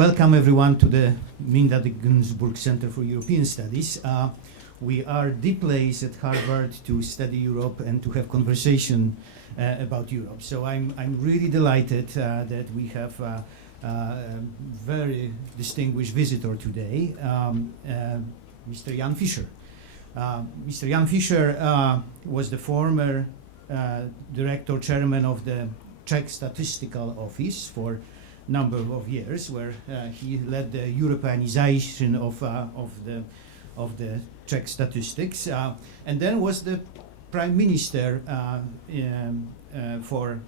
Welcome everyone to the Minda de Gunzburg Center for European Studies. We are the place at Harvard to study Europe and to have conversation about Europe. So I'm really delighted that we have a very distinguished visitor today, Mr. Jan Fischer. Mr. Jan Fischer was the former director, chairman of the Czech Statistical Office for a number of years, where he led the Europeanization of the Czech statistics, and then was the prime minister for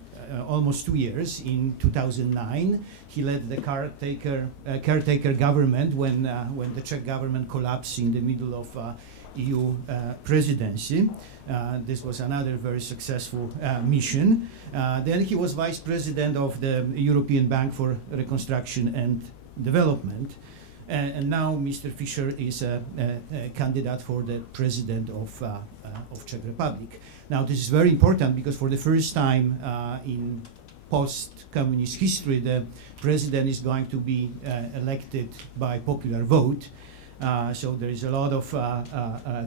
almost 2 years. In 2009, he led the caretaker government when the Czech government collapsed in the middle of EU presidency. This was another very successful mission. Then he was vice president of the European Bank for Reconstruction and Development. And now Mr. Fischer is a candidate for the president of Czech Republic. Now this is very important because for the first time in post-communist history, the president is going to be elected by popular vote. So there is a lot of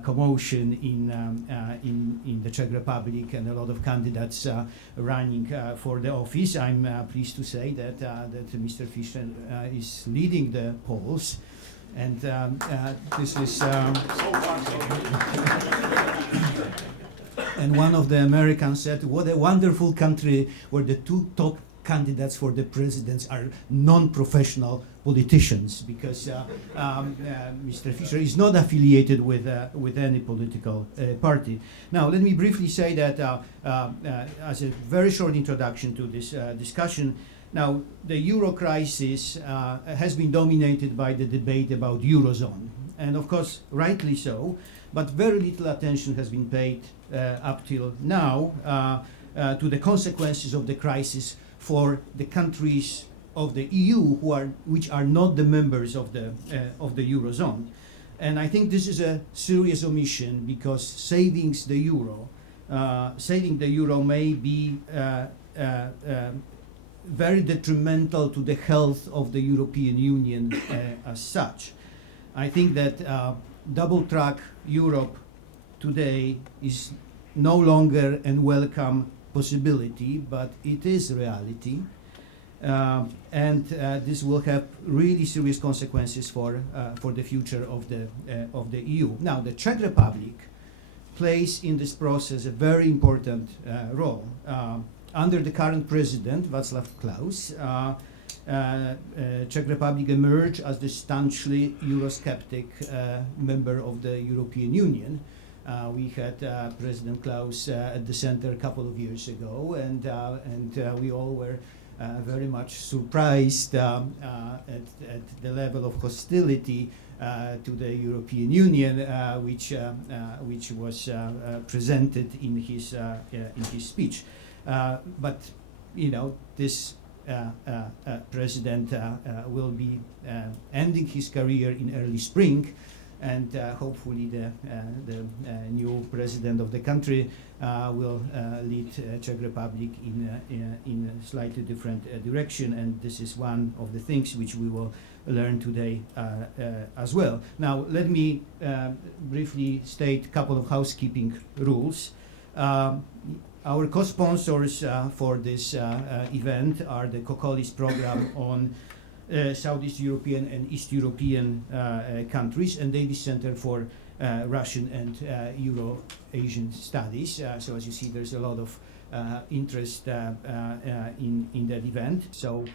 commotion in the Czech Republic and a lot of candidates running for the office. I'm pleased to say that Mr. Fischer is leading the polls, and this is. And one of the Americans said, "What a wonderful country where the two top candidates for the presidents are non-professional politicians," because Mr. Fischer is not affiliated with any political party. Now, let me briefly say that as a very short introduction to this discussion. Now, the euro crisis has been dominated by the debate about Eurozone, and of course, rightly so, but very little attention has been paid up till now to the consequences of the crisis for the countries of the EU which are not the members of the Eurozone. And I think this is a serious omission, because saving the euro may be very detrimental to the health of the European Union as such. I think that double-track Europe today is no longer a welcome possibility, but it is reality, and this will have really serious consequences for the future of the EU. Now, the Czech Republic plays in this process a very important role. Under the current president, Václav Klaus, Czech Republic emerged as the staunchly Eurosceptic member of the European Union. We had President Klaus at the center a couple of years ago, and we all were very much surprised at the level of hostility to the European Union, which was presented in his speech. But you know, this president will be ending his career in early spring. And hopefully the new president of the country will lead Czech Republic in a slightly different direction, and this is one of the things which we will learn today as well. Now, let me briefly state a couple of housekeeping rules. Our co-sponsors for this event are the COCOLIS program on Southeast European and East European countries, and Davis Center for Russian and Euro-Asian Studies. So as you see, there's a lot of interest in that event. So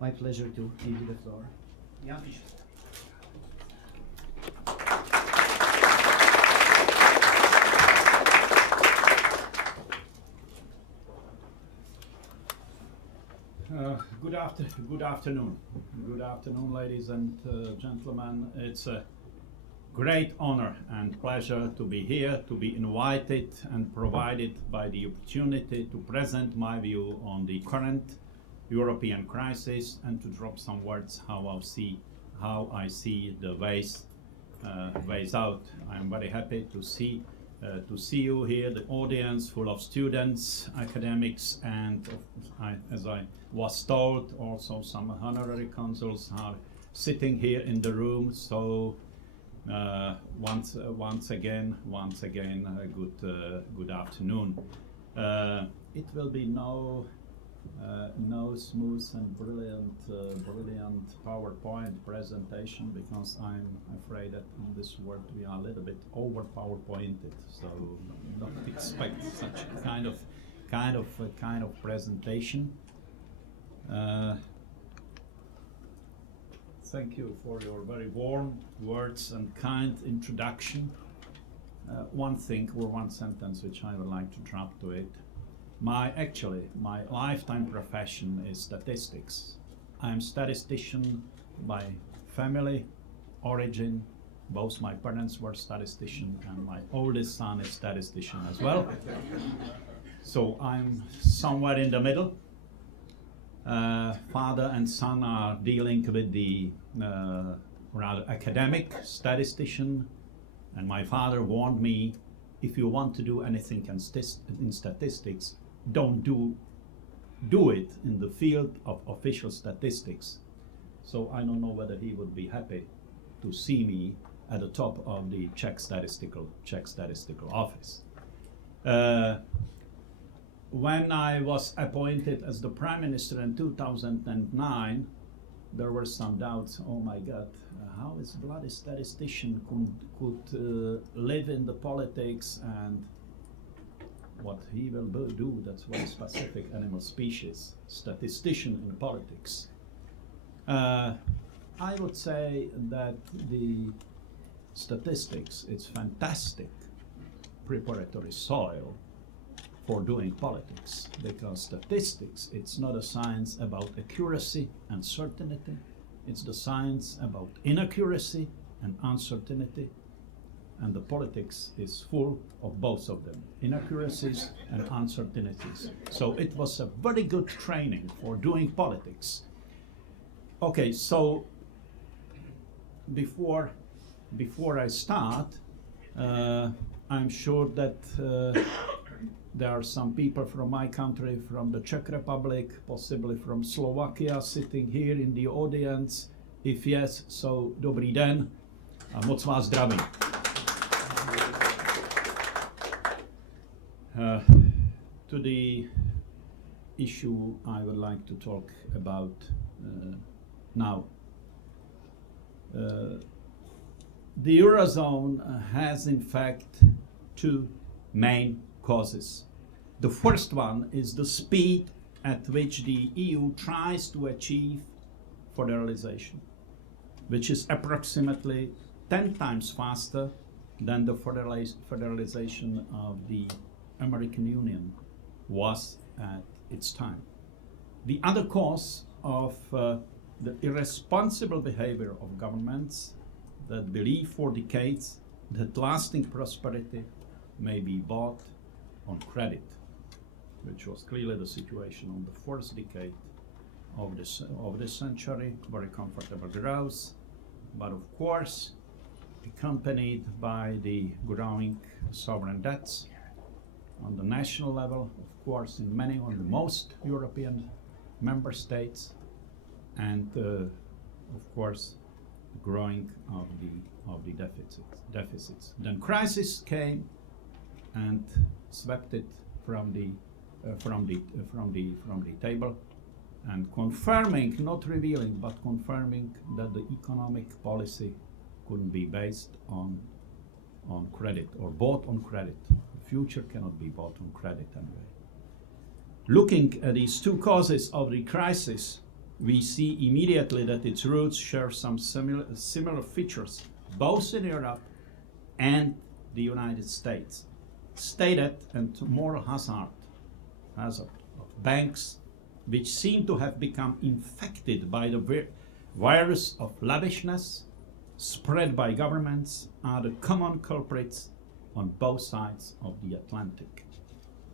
my pleasure to give you the floor. Jan Fischer. Good afternoon. Good afternoon, ladies and gentlemen. It's a great honor and pleasure to be here, to be invited and provided by the opportunity to present my view on the current European crisis and to drop some words how I see the ways out. I'm very happy to see to see you here, the audience full of students, academics, and as I was told, also some honorary consuls are sitting here in the room. So once again, good afternoon. It will be no smooth and brilliant PowerPoint presentation, because I'm afraid that in this world we are a little bit over PowerPointed. So don't expect such kind of presentation. Thank you for your very warm words and kind introduction. One thing or one sentence which I would like to drop to it. My lifetime profession is statistics. I'm statistician by family origin. Both my parents were statisticians, and my oldest son is statistician as well. So I'm somewhere in the middle. Father and son are dealing with the rather academic statistician, and my father warned me, if you want to do anything in statistics, don't do it in the field of official statistics. So I don't know whether he would be happy to see me at the top of the Czech Statistical office. When I was appointed as the Prime Minister in 2009, there were some doubts. Oh my God, how is bloody statistician could live in the politics, and what he will do? That's very specific animal species. Statistician in politics. I would say that the statistics is fantastic preparatory soil for doing politics, because statistics, it's not a science about accuracy and certainty, it's the science about inaccuracy and uncertainty, and the politics is full of both of them, inaccuracies and uncertainties. So it was a very good training for doing politics. Okay, so before I start, I'm sure that there are some people from my country, from the Czech Republic, possibly from Slovakia, sitting here in the audience. If yes, so dobrý den a moc vás zdravím. To the issue I would like to talk about now. The Eurozone has in fact two main causes. The first one is the speed at which the EU tries to achieve federalization, which is approximately 10 times faster than the federalization of the American Union was at its time. The other cause of the irresponsible behavior of governments that believe for decades that lasting prosperity may be bought on credit, which was clearly the situation on the first decade of this century. Very comfortable growth, but of course accompanied by the growing sovereign debts on the national level, of course, on the most European member states, and of course the growing of the deficits. Then crisis came and swept it from the table, and confirming, not revealing, but confirming that the economic policy couldn't be based on credit or bought on credit. The future cannot be bought on credit anyway. Looking at these two causes of the crisis, we see immediately that its roots share some similar features, both in Europe and the United States. Stated and moral hazard of banks, which seem to have become infected by the virus of lavishness spread by governments, are the common culprits on both sides of the Atlantic.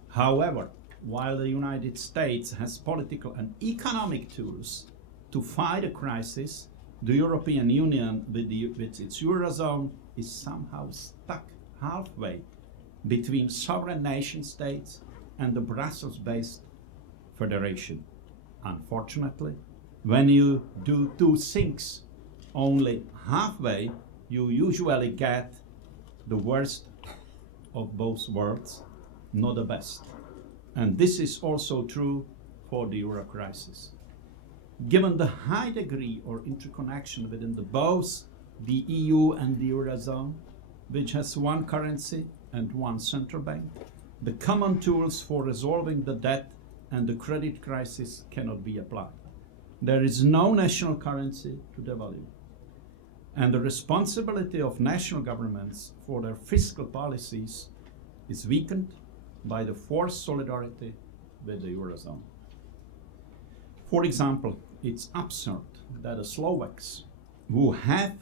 However, while the United States has political and economic tools to fight a crisis, the European Union with its Eurozone is somehow stuck halfway between sovereign nation states and the Brussels-based federation. Unfortunately, when you do two things only halfway, you usually get the worst of both worlds, not the best. And this is also true for the euro crisis. Given the high degree of interconnection within both the EU and the Eurozone, which has one currency and one central bank, the common tools for resolving the debt and the credit crisis cannot be applied. There is no national currency to devalue. And the responsibility of national governments for their fiscal policies is weakened by the forced solidarity with the Eurozone. For example, it's absurd that the Slovaks who have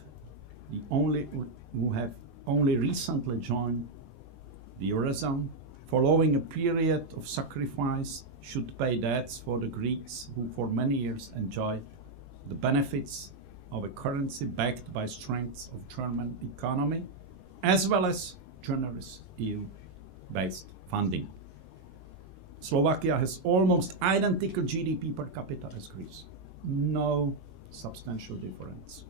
only recently joined the Eurozone, following a period of sacrifice, should pay debts for the Greeks who for many years enjoyed the benefits of a currency backed by strengths of German economy, as well as generous EU-based funding. Slovakia has almost identical GDP per capita as Greece. No substantial difference.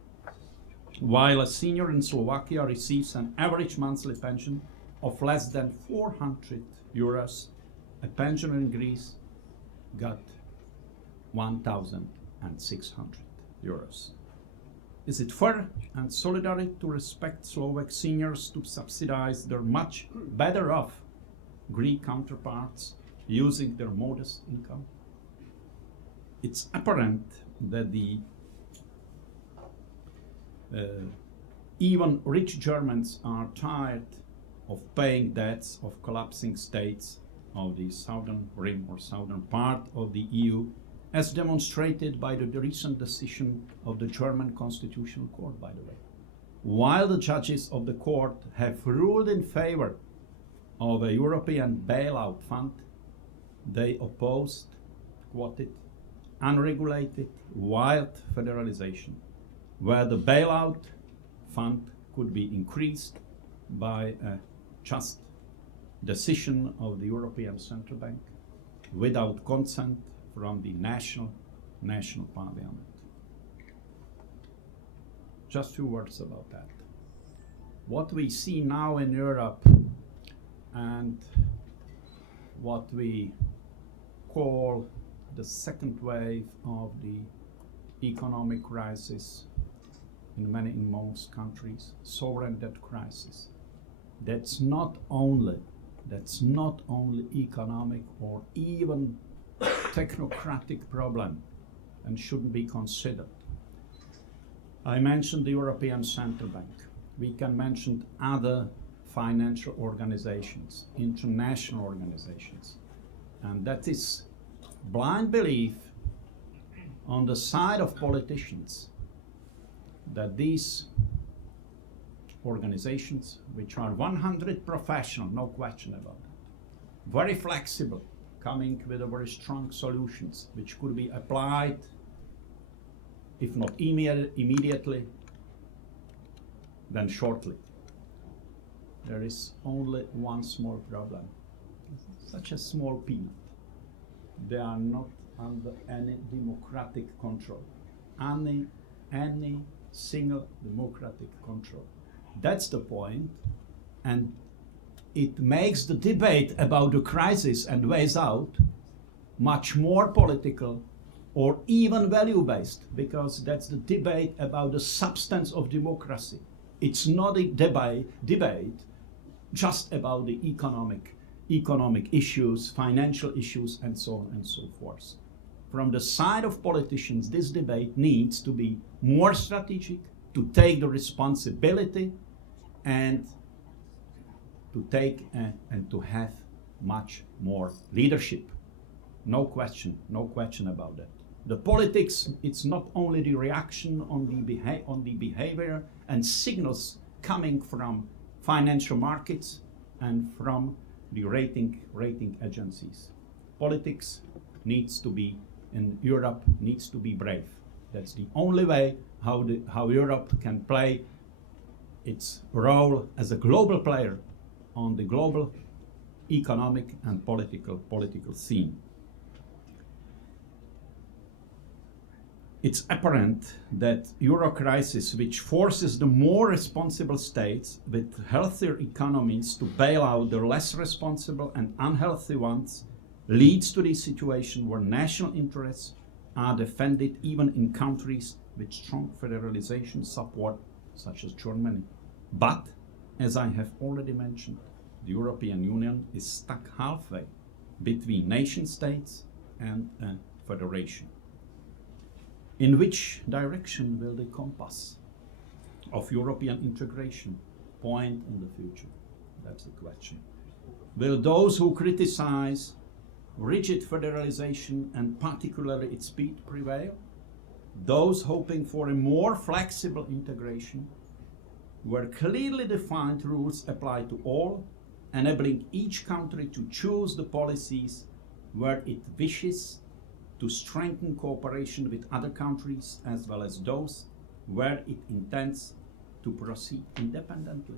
While a senior in Slovakia receives an average monthly pension of less than 400 euros, a pensioner in Greece got 1,600 euros. Is it fair and solidary to respect Slovak seniors to subsidize their much better off Greek counterparts using their modest income? It's apparent that the even rich Germans are tired of paying debts of collapsing states of the southern rim or southern part of the EU, as demonstrated by the recent decision of the German Constitutional Court, by the way. While the judges of the court have ruled in favor of a European bailout fund, they opposed, quoted, unregulated, wild federalization, where the bailout fund could be increased by a just decision of the European Central Bank without consent from the national parliament. Just 2 words about that. What we see now in Europe and what we call the second wave of the economic crisis in most countries, sovereign debt crisis. That's not only economic or even technocratic problem and shouldn't be considered. I mentioned the European Central Bank. We can mention other financial organizations, international organizations. And that is blind belief on the side of politicians that these organizations, which are 100 professional, no question about that, very flexible, coming with a very strong solutions which could be applied, if not immediately, then shortly. There is only one small problem, such a small peanut. They are not under any democratic control, any single democratic control. That's the point, and it makes the debate about the crisis and ways out much more political or even value-based, because that's the debate about the substance of democracy. It's not a debate just about the economic issues, financial issues, and so on and so forth. From the side of politicians, this debate needs to be more strategic, to take the responsibility, and to take and to have much more leadership. No question about that. The politics, it's not only the reaction on the behavior and signals coming from financial markets and from the rating agencies. Politics needs to be, in Europe, needs to be brave. That's the only way how Europe can play its role as a global player on the global economic and political scene. It's apparent that euro crisis, which forces the more responsible states with healthier economies to bail out the less responsible and unhealthy ones, leads to the situation where national interests are defended even in countries with strong federalization support, such as Germany. But, as I have already mentioned, the European Union is stuck halfway between nation states and a federation. In which direction will the compass of European integration point in the future? That's the question. Will those who criticize rigid federalization and particularly its speed prevail? Those hoping for a more flexible integration where clearly defined rules apply to all, enabling each country to choose the policies where it wishes to strengthen cooperation with other countries, as well as those where it intends to proceed independently.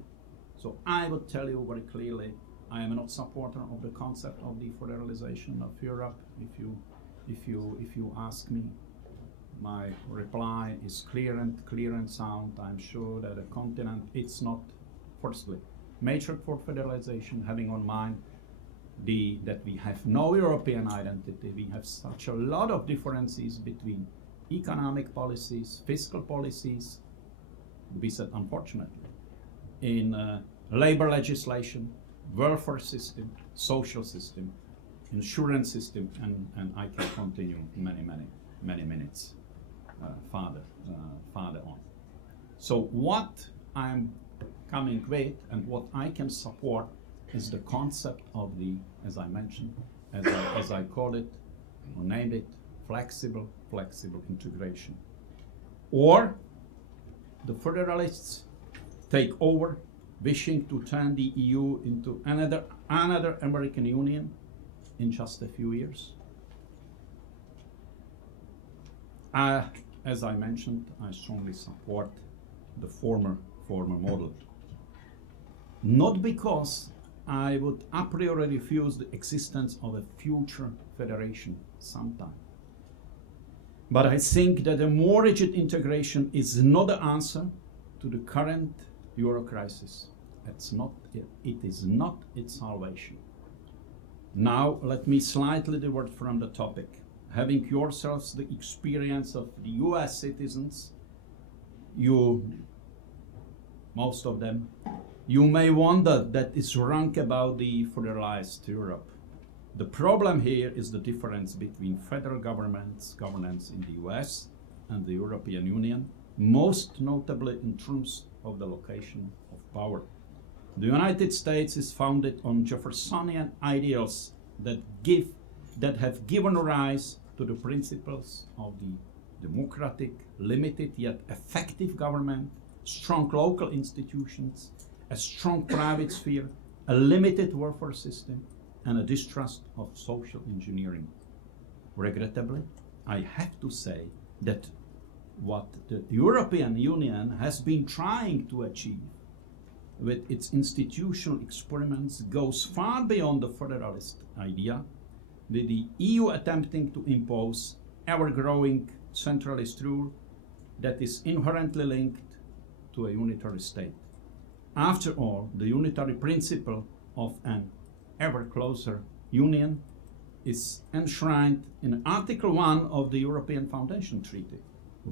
So I would tell you very clearly, I am not supporter of the concept of the federalization of Europe. If you ask me, my reply is clear and sound. I'm sure that a continent, it's not, firstly, measured for federalization, having on mind that we have no European identity. We have such a lot of differences between economic policies, fiscal policies, we said unfortunately, in labor legislation, welfare system, social system, insurance system, and I can continue many minutes farther on. So what I'm coming with and what I can support is the concept of the, as I mentioned, as I call it, or named it, flexible integration. Or the federalists take over, wishing to turn the EU into another American Union in just a few years. As I mentioned, I strongly support the former model. Not because I would a priori refuse the existence of a future federation sometime. But I think that a more rigid integration is not the answer to the current euro crisis. It is not its salvation. Now let me slightly divert from the topic. Having yourselves the experience of the US citizens, most of them, you may wonder that is wrong about the federalized Europe. The problem here is the difference between federal governance in the US and the European Union, most notably in terms of the location of power. The United States is founded on Jeffersonian ideals that have given rise to the principles of the democratic, limited yet effective government, strong local institutions, a strong private sphere, a limited welfare system, and a distrust of social engineering. Regrettably, I have to say that what the European Union has been trying to achieve with its institutional experiments goes far beyond the federalist idea, with the EU attempting to impose ever-growing centralist rule that is inherently linked to a unitary state. After all, the unitary principle of an ever closer union is enshrined in Article 1 of the European Foundation Treaty,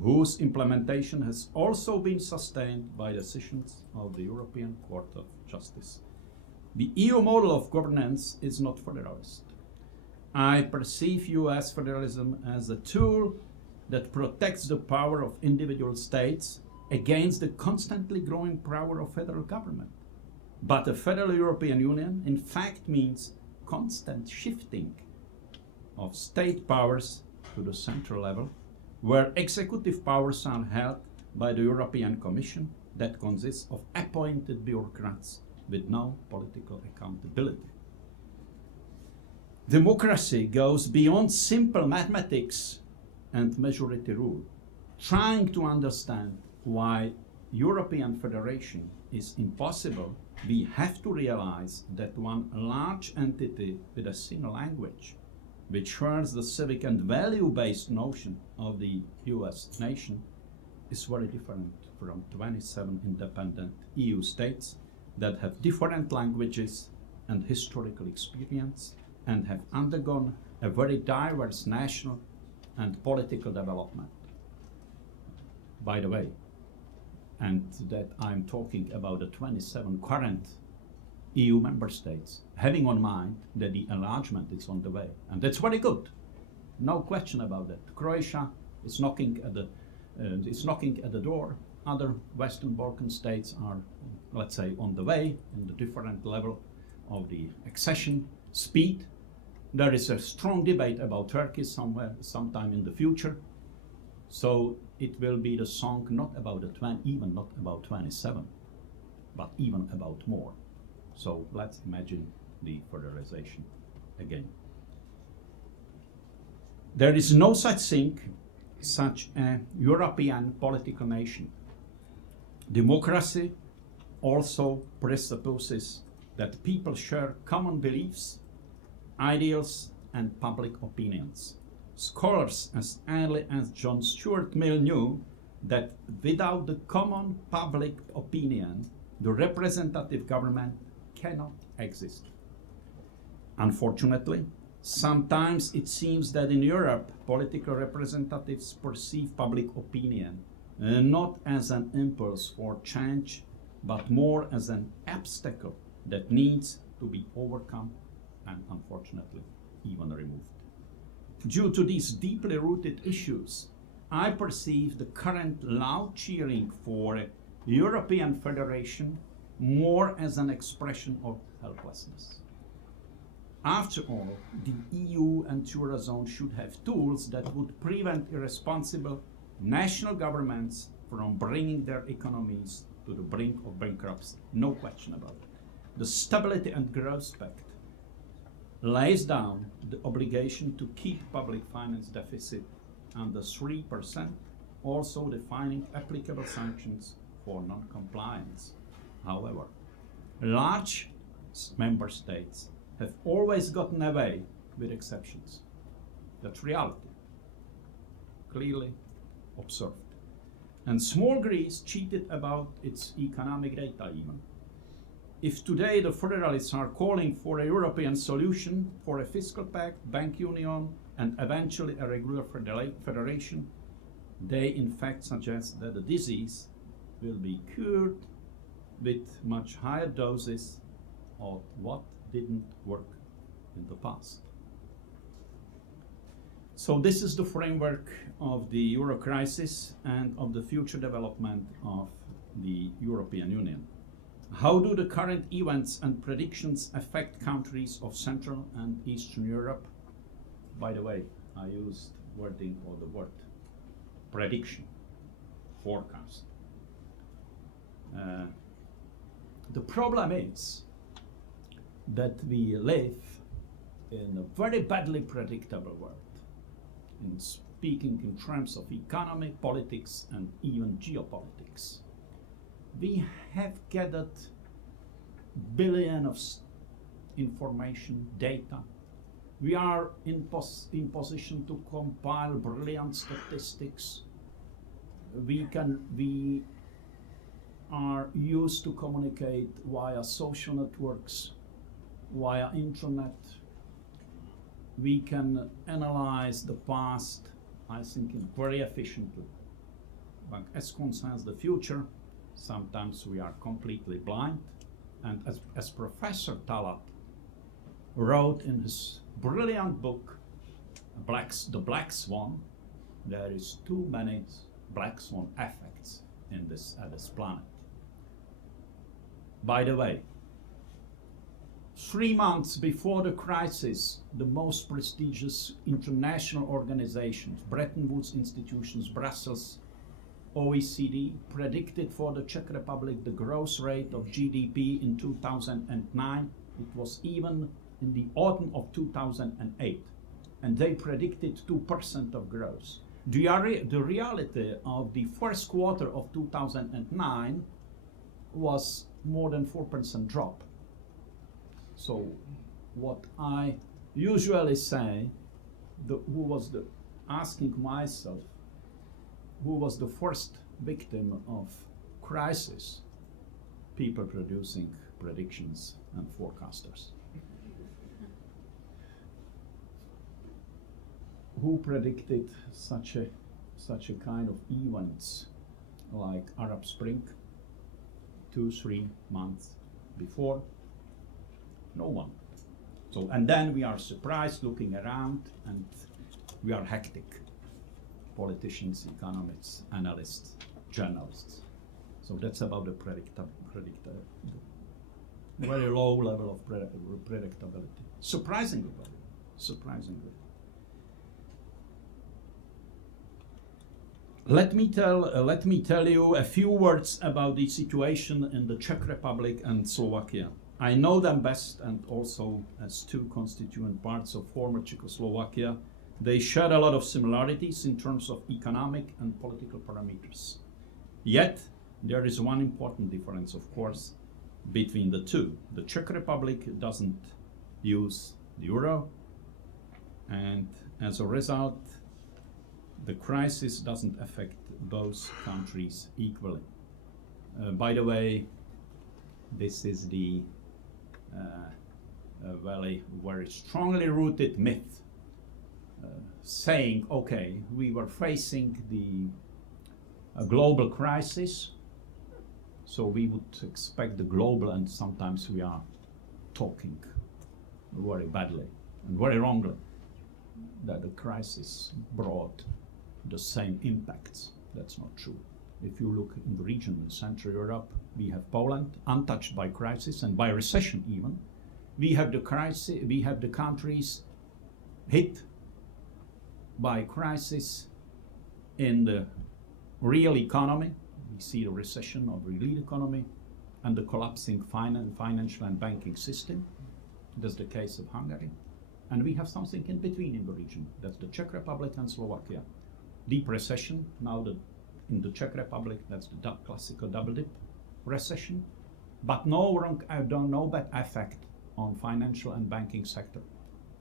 whose implementation has also been sustained by decisions of the European Court of Justice. The EU model of governance is not federalist. I perceive US federalism as a tool that protects the power of individual states against the constantly growing power of federal government. But a federal European Union, in fact, means constant shifting of state powers to the central level, where executive powers are held by the European Commission that consists of appointed bureaucrats with no political accountability. Democracy goes beyond simple mathematics and majority rule. Trying to understand why European federation is impossible we have to realize that one large entity with a single language, which shares the civic and value-based notion of the US nation, is very different from 27 independent EU states that have different languages and historical experience and have undergone a very diverse national and political development. By the way, and that I'm talking about the 27 current EU member states, having on mind that the enlargement is on the way. And that's very good. No question about that. Croatia is knocking at the door. Other Western Balkan states are, let's say, on the way in the different level of the accession speed. There is a strong debate about Turkey sometime in the future. So it will be the song not about even not about 27, but even about more. So let's imagine the federalization again. There is no such thing, such a European political nation. Democracy also presupposes that people share common beliefs, ideals, and public opinions. Scholars as early as John Stuart Mill knew that without the common public opinion, the representative government cannot exist. Unfortunately, sometimes it seems that in Europe, political representatives perceive public opinion not as an impulse for change, but more as an obstacle that needs to be overcome and, unfortunately, even removed. Due to these deeply rooted issues, I perceive the current loud cheering for a European federation more as an expression of helplessness. After all, the EU and Eurozone should have tools that would prevent irresponsible national governments from bringing their economies to the brink of bankruptcy. No question about it. The Stability and Growth Pact lays down the obligation to keep public finance deficit under 3%, also defining applicable sanctions for non-compliance. However, large member states have always gotten away with exceptions. That's reality, clearly observed. And small Greece cheated about its economic data even. If today the federalists are calling for a European solution for a fiscal pact, bank union, and eventually a regular federation, they in fact suggest that the disease will be cured with much higher doses of what didn't work in the past. So this is the framework of the Euro crisis and of the future development of the European Union. How do the current events and predictions affect countries of Central and Eastern Europe? By the way, I used wording or the word prediction, forecast. The problem is that we live in a very badly predictable world, in speaking in terms of economy, politics, and even geopolitics. We have gathered billions of information, data. We are in position to compile brilliant statistics. We are used to communicate via social networks, via internet. We can analyze the past, I think, very efficiently. But as concerns the future, sometimes we are completely blind. And as Professor Talat wrote in his brilliant book, The Black Swan, there is too many black swan effects in this planet. By the way, 3 months before the crisis, the most prestigious international organizations, Bretton Woods institutions, Brussels, OECD, predicted for the Czech Republic the growth rate of GDP in 2009. It was even in the autumn of 2008, and they predicted 2% of growth. The reality of the first quarter of 2009 was more than 4% drop. So what I usually say, asking myself, who was the first victim of crisis? People producing predictions and forecasters. Who predicted such a kind of events like Arab Spring 2-3 months before? No one. So, and then we are surprised looking around and we are hectic. Politicians, economists, analysts, journalists. So that's about the very low level of predictability. Surprisingly. Let me tell you a few words about the situation in the Czech Republic and Slovakia. I know them best, and also as two constituent parts of former Czechoslovakia, they share a lot of similarities in terms of economic and political parameters. Yet, there is one important difference, of course, between the two. The Czech Republic doesn't use the euro, and as a result, the crisis doesn't affect both countries equally. By the way, this is the very strongly rooted myth, saying, okay, we were facing a global crisis, so we would expect the global, and sometimes we are talking very badly and very wrongly, that the crisis brought the same impacts. That's not true. If you look in the region in Central Europe, we have Poland, untouched by crisis and by recession even. We have the countries hit by crisis in the real economy. We see the recession of the real economy and the collapsing financial and banking system. That's the case of Hungary. And we have something in between in the region. That's the Czech Republic and Slovakia. Deep recession, now in the Czech Republic, that's the classical double dip recession, but no bad effect on financial and banking sector,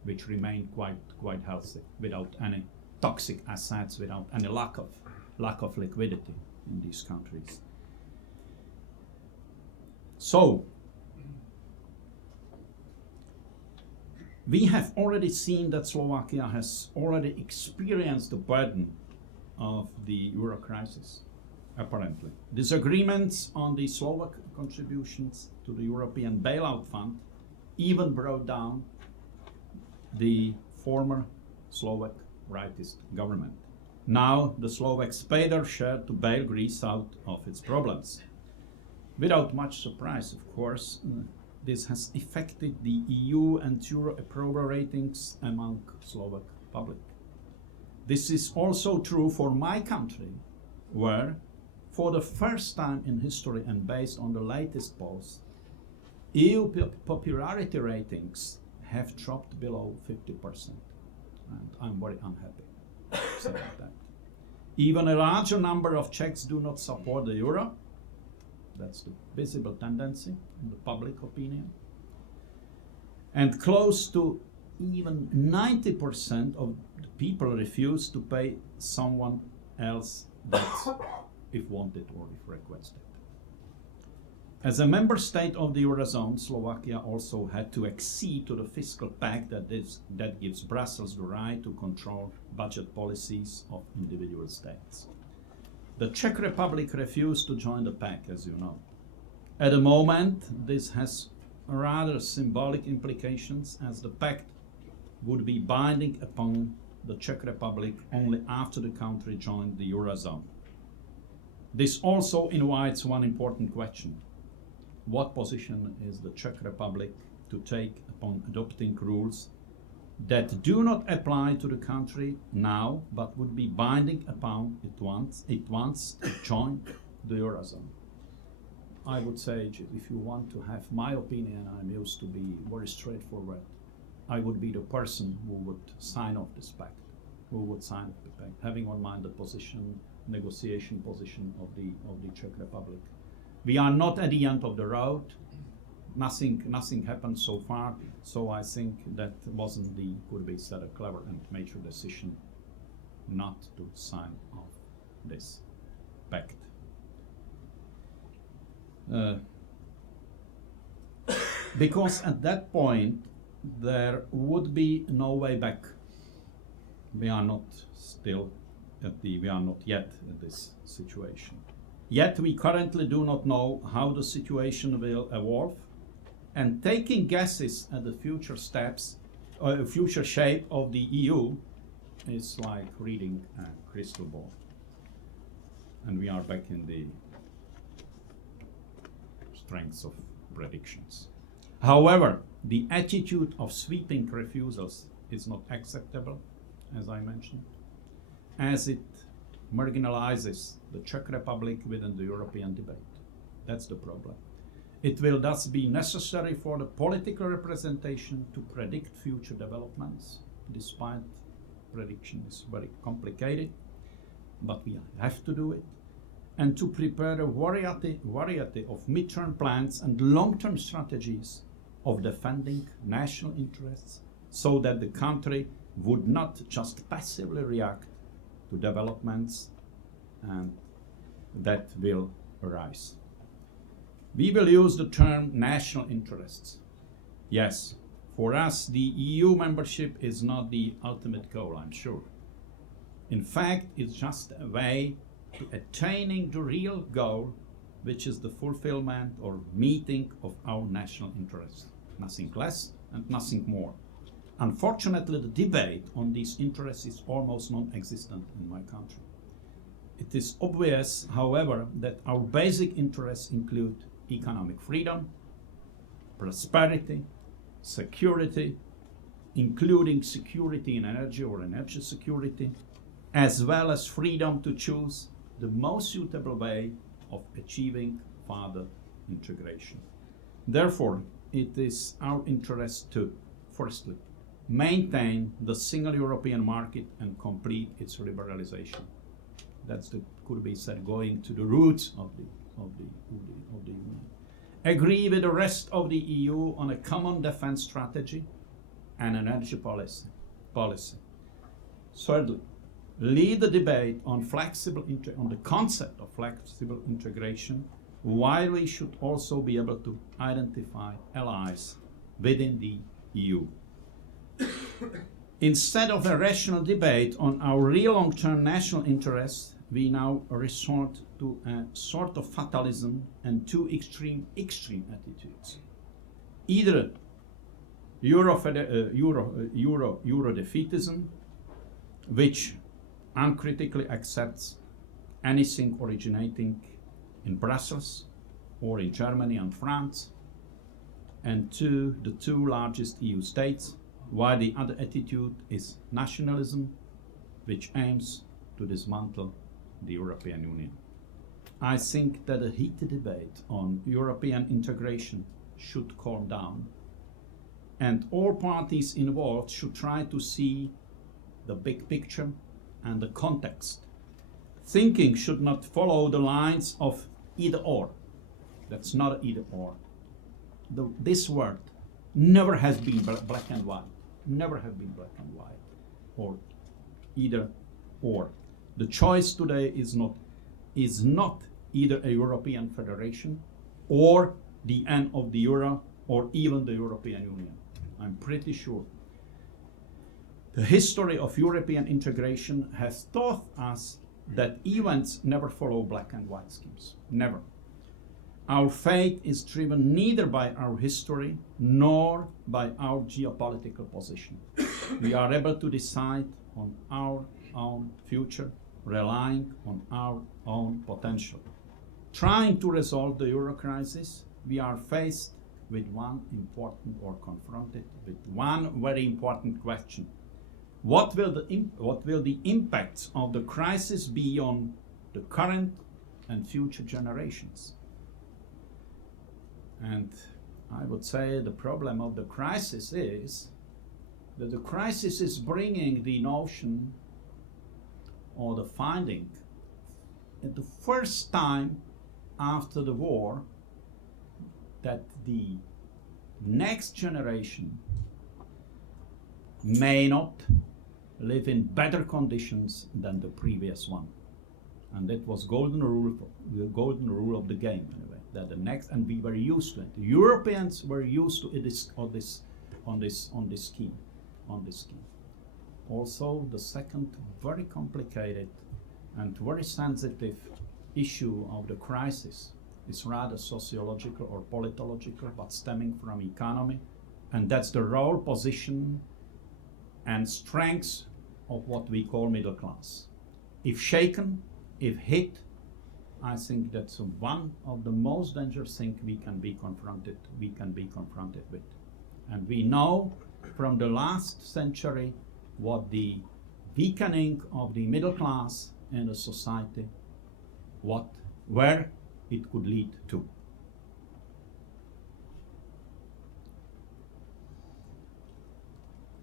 which remained quite healthy, without any toxic assets, without any lack of liquidity in these countries. So we have already seen that Slovakia has already experienced the burden of the euro crisis, apparently. Disagreements on the Slovak contributions to the European bailout fund even brought down the former Slovak rightist government. Now the Slovaks pay their share to bail Greece out of its problems. Without much surprise, of course, this has affected the EU and Euro approval ratings among Slovak public. This is also true for my country, where, for the first time in history and based on the latest polls, EU popularity ratings have dropped below 50%. And I'm very unhappy about that. Even a larger number of Czechs do not support the euro. That's the visible tendency in the public opinion. And close to even 90% of the people refuse to pay someone else debts if wanted or if requested. As a member state of the Eurozone, Slovakia also had to accede to the fiscal pact that gives Brussels the right to control budget policies of individual states. The Czech Republic refused to join the pact, as you know. At the moment, this has rather symbolic implications, as the pact would be binding upon the Czech Republic only after the country joined the Eurozone. This also invites one important question. What position is the Czech Republic to take upon adopting rules that do not apply to the country now, but would be binding upon it once it joined the Eurozone? I would say, if you want to have my opinion, I'm used to be very straightforward. I would be the person who would sign off this pact, having on mind the negotiation position of the Czech Republic. We are not at the end of the road. Nothing happened so far. So I think that wasn't could be said, a clever and mature decision not to sign off this pact. Because at that point there would be no way back. We are not yet at this situation. Yet we currently do not know how the situation will evolve, and taking guesses at the future steps, future shape of the EU is like reading a crystal ball. And we are back in the strengths of predictions. However, the attitude of sweeping refusals is not acceptable, as I mentioned, as it marginalizes the Czech Republic within the European debate. That's the problem. It will thus be necessary for the political representation to predict future developments, despite prediction is very complicated, but we have to do it, and to prepare a variety of midterm plans and long-term strategies of defending national interests so that the country would not just passively react to developments and that will arise. We will use the term national interests. Yes, for us, the EU membership is not the ultimate goal, I'm sure. In fact, it's just a way to attaining the real goal, which is the fulfillment or meeting of our national interests. Nothing less and nothing more. Unfortunately, the debate on these interests is almost non-existent in my country. It is obvious, however, that our basic interests include economic freedom, prosperity, security, including security in energy or energy security, as well as freedom to choose the most suitable way of achieving further integration. Therefore, it is our interest to, firstly, maintain the single European market and complete its liberalization. That's could be said, going to the roots of the Union. Agree with the rest of the EU on a common defense strategy and energy policy. Thirdly, lead the debate on the concept of flexible integration, while we should also be able to identify allies within the EU. Instead of a rational debate on our real long-term national interests, we now resort to a sort of fatalism and two extreme attitudes. Either Euro defeatism, which uncritically accepts anything originating in Brussels or in Germany and France, and the two largest EU states, while the other attitude is nationalism, which aims to dismantle the European Union. I think that a heated debate on European integration should calm down, and all parties involved should try to see the big picture and the context. Thinking should not follow the lines of either or. That's not either or. This word never has been black and white. Never have been black and white, or either or. The choice today is not either a European federation or the end of the euro or even the European Union. I'm pretty sure the history of European integration has taught us that events never follow black and white schemes. Never. Our fate is driven neither by our history nor by our geopolitical position. We are able to decide on our own future, relying on our own potential. Trying to resolve the euro crisis, we are faced with confronted with one very important question. What will the impacts of the crisis be on the current and future generations? And I would say the problem of the crisis is that the crisis is bringing the notion or the finding at the first time after the war that the next generation may not live in better conditions than the previous one. And that was the golden rule of the game anyway. That the next, and we were used to it. The Europeans were used to it on this scheme. Also, the second very complicated and very sensitive issue of the crisis is rather sociological or politological, but stemming from economy, and that's the role, position, and strengths of what we call middle class. If shaken, if hit, I think that's one of the most dangerous things we can be confronted with. And we know from the last century what the weakening of the middle class in a society, where it could lead to.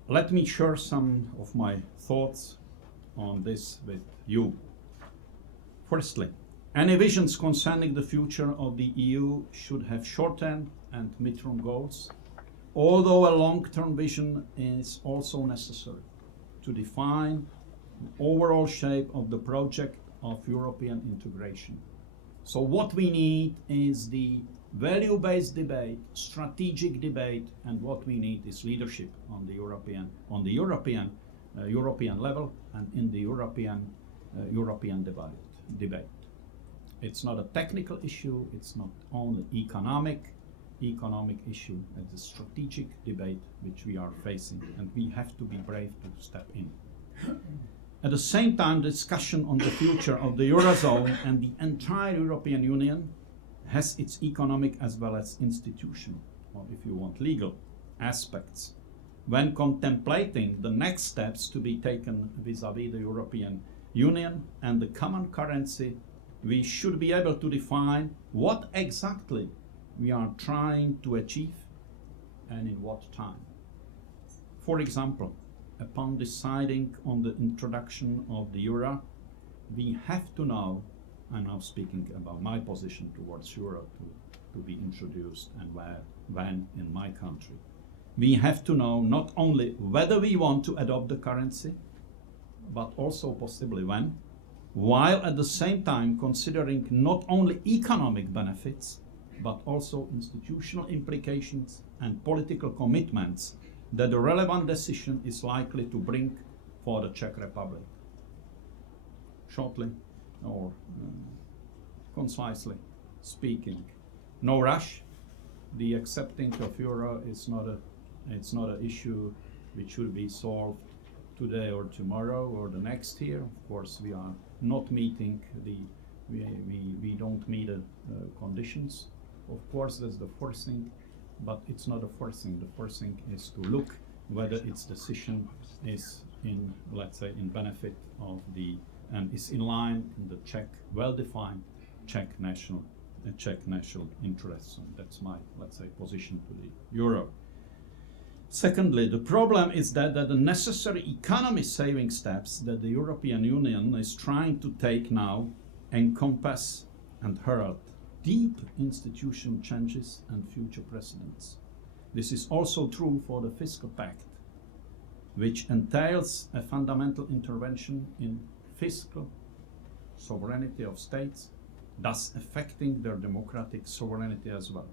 Let me share some of my thoughts on this with you. Firstly, any visions concerning the future of the EU should have short-term and mid-term goals, although a long-term vision is also necessary to define the overall shape of the project of European integration. So what we need is the value-based debate, strategic debate, and what we need is leadership on the European level and in the European debate. It's not a technical issue. It's not only economic issue. It's a strategic debate which we are facing, and we have to be brave to step in. At the same time, discussion on the future of the Eurozone and the entire European Union has its economic as well as institutional, or if you want, legal aspects. When contemplating the next steps to be taken vis-à-vis the European Union and the common currency, we should be able to define what exactly we are trying to achieve and in what time. For example, upon deciding on the introduction of the euro, we have to know, I'm now speaking about my position towards euro to be introduced and when in my country. We have to know not only whether we want to adopt the currency, but also possibly when, while at the same time considering not only economic benefits, but also institutional implications and political commitments that the relevant decision is likely to bring for the Czech Republic. Shortly or concisely speaking, no rush. The accepting of euro is not an issue which should be solved today or tomorrow or the next year. Of course, we are not meeting we don't meet the conditions. Of course, that's the first thing, but it's not the first thing. The first thing is to look whether its decision is in, let's say, in benefit of the, and is in line in the Czech, well-defined Czech national interests. And that's my, let's say, position to the euro. Secondly, the problem is that the necessary economy saving steps that the European Union is trying to take now encompass and herald deep institutional changes and future precedents. This is also true for the fiscal pact, which entails a fundamental intervention in fiscal sovereignty of states, thus affecting their democratic sovereignty as well.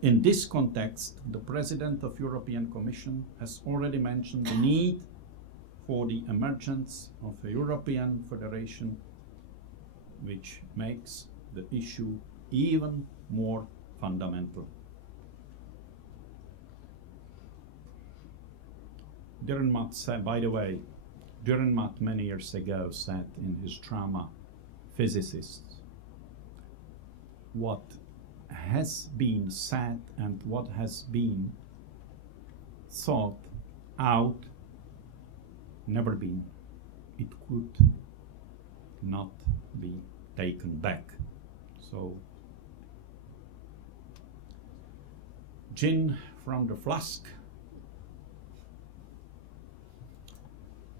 In this context, the President of European Commission has already mentioned the need for the emergence of a European Federation, which makes the issue even more fundamental. Dürrenmatt said, by the way, Dürrenmatt many years ago said in his drama Physicists, what has been said and what has been thought out, never been, it could not be taken back. So, gin from the flask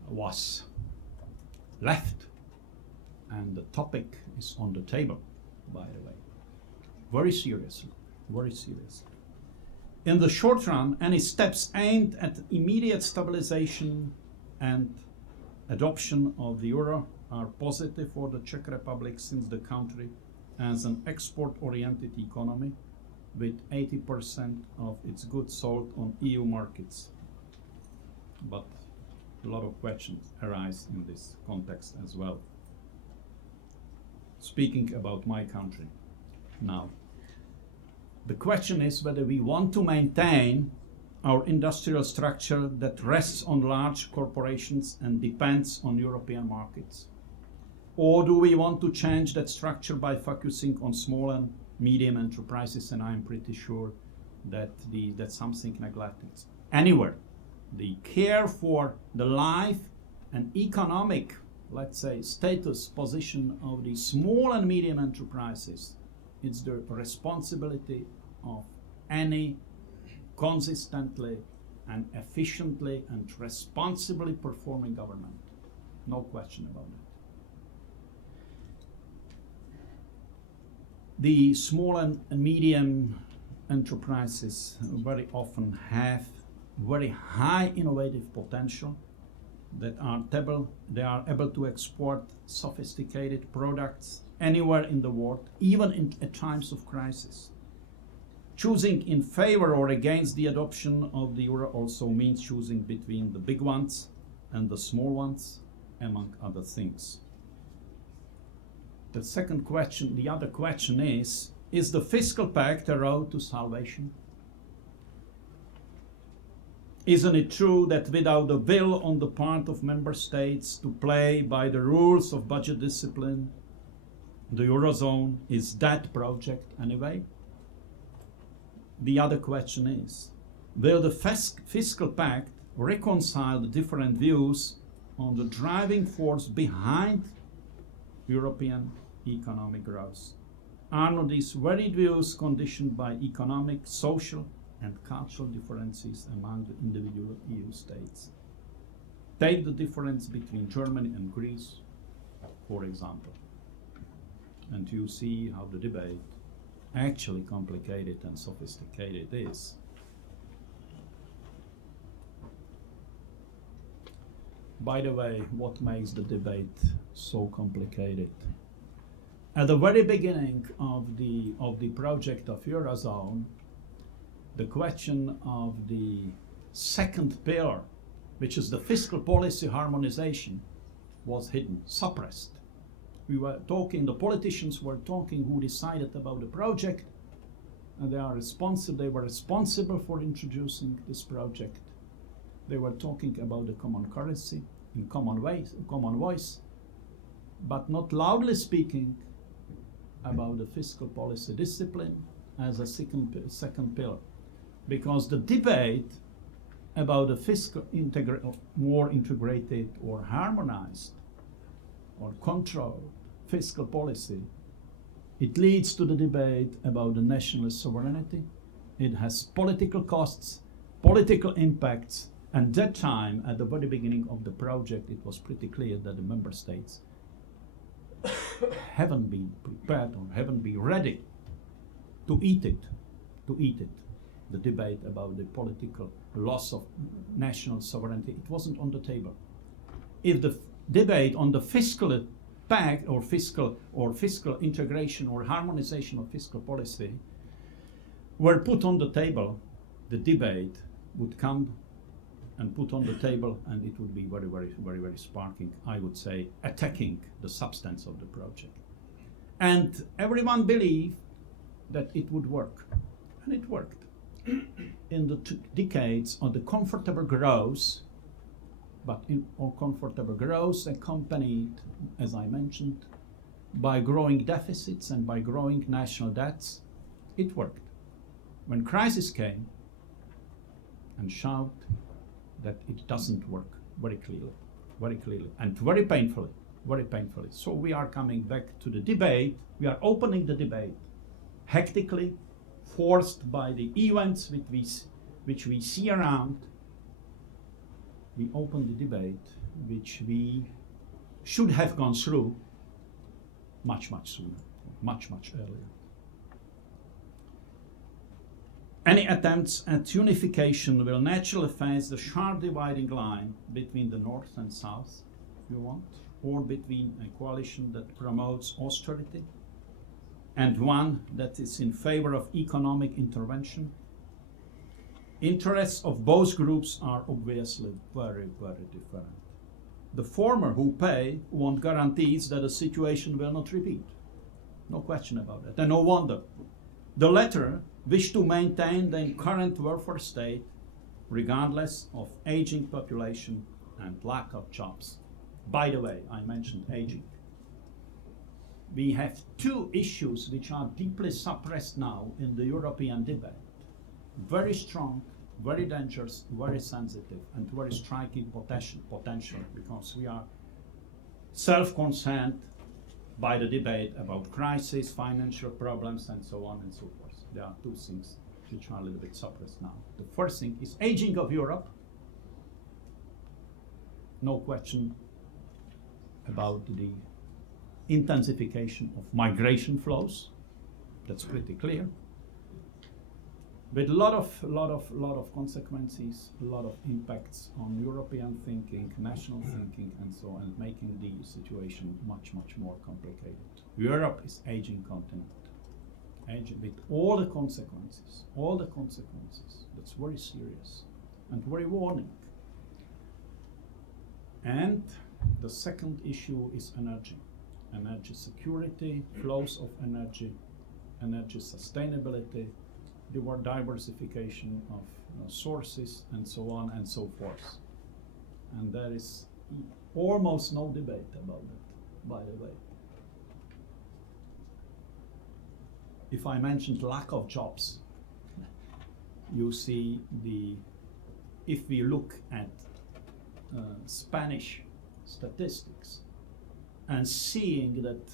was left, and the topic is on the table, by the way. very seriously, very seriously. In the short run, any steps aimed at immediate stabilization and adoption of the euro are positive for the Czech Republic, since the country as an export-oriented economy with 80% of its goods sold on EU markets. But a lot of questions arise in this context as well. Speaking about my country now, the question is whether we want to maintain our industrial structure that rests on large corporations and depends on European markets. Or do we want to change that structure by focusing on small and medium enterprises? And I'm pretty sure that that's something neglected. Anywhere, the care for the life and economic, let's say, status position of the small and medium enterprises, it's the responsibility of any consistently and efficiently and responsibly performing government. No question about it. The small and medium enterprises very often have very high innovative potential, that they are able to export sophisticated products anywhere in the world, even at times of crisis. Choosing in favor or against the adoption of the euro also means choosing between the big ones and the small ones, among other things. The second question, the other question is the fiscal pact a road to salvation? Isn't it true that without the will on the part of member states to play by the rules of budget discipline, the Eurozone is dead project anyway? The other question is, will the fiscal pact reconcile the different views on the driving force behind European economic growth? Are not these varied views conditioned by economic, social, and cultural differences among the individual EU states? Take the difference between Germany and Greece, for example, and you see how the debate actually complicated and sophisticated is. By the way, what makes the debate so complicated? At the very beginning of the project of Eurozone, the question of the second pillar, which is the fiscal policy harmonization, was hidden, suppressed. We were talking, the politicians were talking who decided about the project, and they were responsible for introducing this project. They were talking about the common currency in common voice, but not loudly speaking about the fiscal policy discipline as a second pillar. Because the debate about the fiscal more integrated or harmonized or controlled fiscal policy, it leads to the debate about the national sovereignty. It has political costs, political impacts, and that time, at the very beginning of the project, it was pretty clear that the member states haven't been prepared or haven't been ready to eat it. The debate about the political loss of national sovereignty, it wasn't on the table. If the debate on the fiscal pact or fiscal integration or harmonization of fiscal policy were put on the table, the debate would come and put on the table, and it would be very, very, very, very sparking, I would say, attacking the substance of the project. And everyone believed that it would work, and it worked. In the decades of the comfortable growth, comfortable growth accompanied, as I mentioned, by growing deficits and by growing national debts, it worked. When crisis came and showed that it doesn't work very clearly, and very painfully. So we are coming back to the debate. We are opening the debate hectically, forced by the events which we see around. We open the debate which we should have gone through much sooner, much earlier. Any attempts at unification will naturally face the sharp dividing line between the North and South, if you want, or between a coalition that promotes austerity and one that is in favor of economic intervention. Interests of both groups are obviously very, very different. The former, who pay, want guarantees that the situation will not repeat. No question about it, and no wonder. The latter wish to maintain the current welfare state regardless of aging population and lack of jobs. By the way, I mentioned aging. We have two issues which are deeply suppressed now in the European debate. Very strong, very dangerous, very sensitive, and very striking potential, because we are self-concerned by the debate about crisis, financial problems, and so on and so forth. There are two things which are a little bit suppressed now. The first thing is aging of Europe. No question about the intensification of migration flows. That's pretty clear. With a lot of consequences, a lot of impacts on European thinking, national thinking, and so on, making the situation much, much more complicated. Europe is aging continent, aging with all the consequences. That's very serious and very warning. And the second issue is energy security, flows of energy sustainability, the diversification of sources, and so on and so forth. And there is almost no debate about it, by the way. If I mentioned lack of jobs, you see if we look at Spanish statistics and seeing that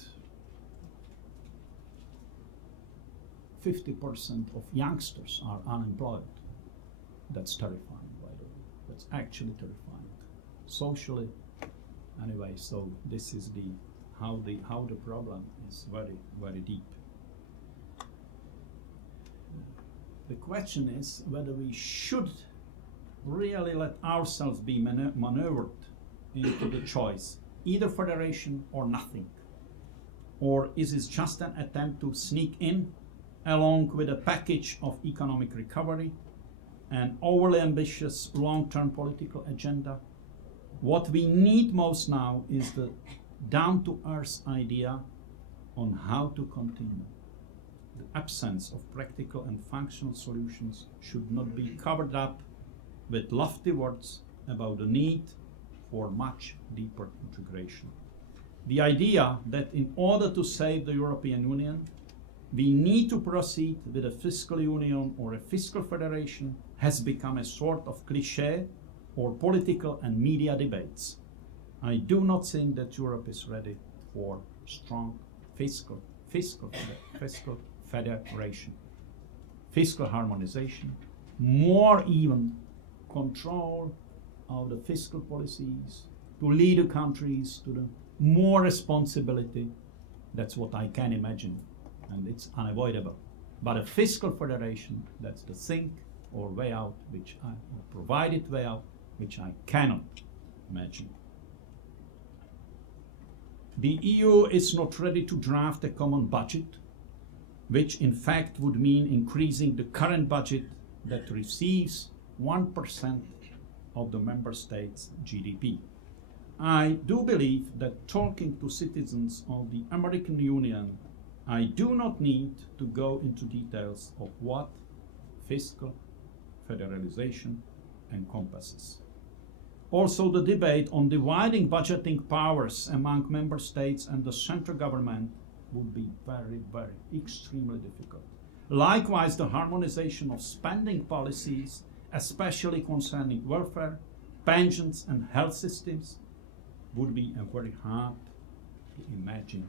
50% of youngsters are unemployed, that's terrifying, by the way. That's actually terrifying. Socially, anyway, so this is how the problem is very, very deep. The question is whether we should really let ourselves be maneuvered into the choice, either federation or nothing. Or is it just an attempt to sneak in along with a package of economic recovery, an overly ambitious long-term political agenda? What we need most now is the down-to-earth idea on how to continue. The absence of practical and functional solutions should not be covered up with lofty words about the need for much deeper integration. The idea that in order to save the European Union, we need to proceed with a fiscal union or a fiscal federation has become a sort of cliché or political and media debates. I do not think that Europe is ready for strong fiscal federation, fiscal harmonization, more even control of the fiscal policies, to lead the countries to the more responsibility. That's what I can imagine, and it's unavoidable. But a fiscal federation, that's the thing or way out, which I provided way out, which I cannot imagine. The EU is not ready to draft a common budget, which in fact would mean increasing the current budget that receives 1% of the member states' GDP. I do believe that talking to citizens of the American Union, I do not need to go into details of what fiscal federalization encompasses. Also, the debate on dividing budgeting powers among member states and the central government would be very, very extremely difficult. Likewise, the harmonization of spending policies, especially concerning welfare, pensions, and health systems, would be a very hard to imagine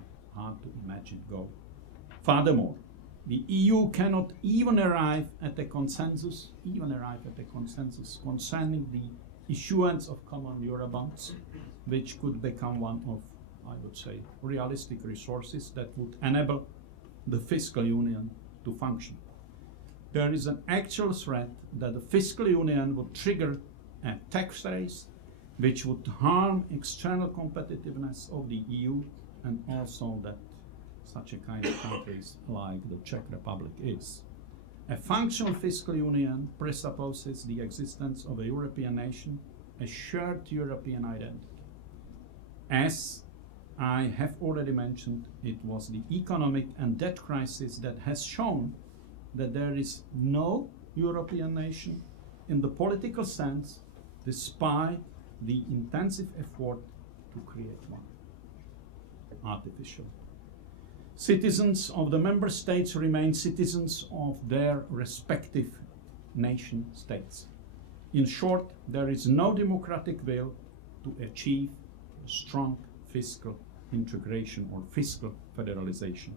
goal. Furthermore, the EU cannot even arrive at a consensus concerning the issuance of common Eurobonds, which could become one of, I would say, realistic resources that would enable the fiscal union to function. there is an actual threat that the fiscal union would trigger a tax race which would harm external competitiveness of the EU, and also that such a kind of countries like the Czech Republic is. A functional fiscal union presupposes the existence of a European nation, a shared European identity. As I have already mentioned, it was the economic and debt crisis that has shown that there is no European nation in the political sense, despite the intensive effort to create one. Artificial. Citizens of the member states remain citizens of their respective nation states. In short, there is no democratic will to achieve strong fiscal integration or fiscal federalization.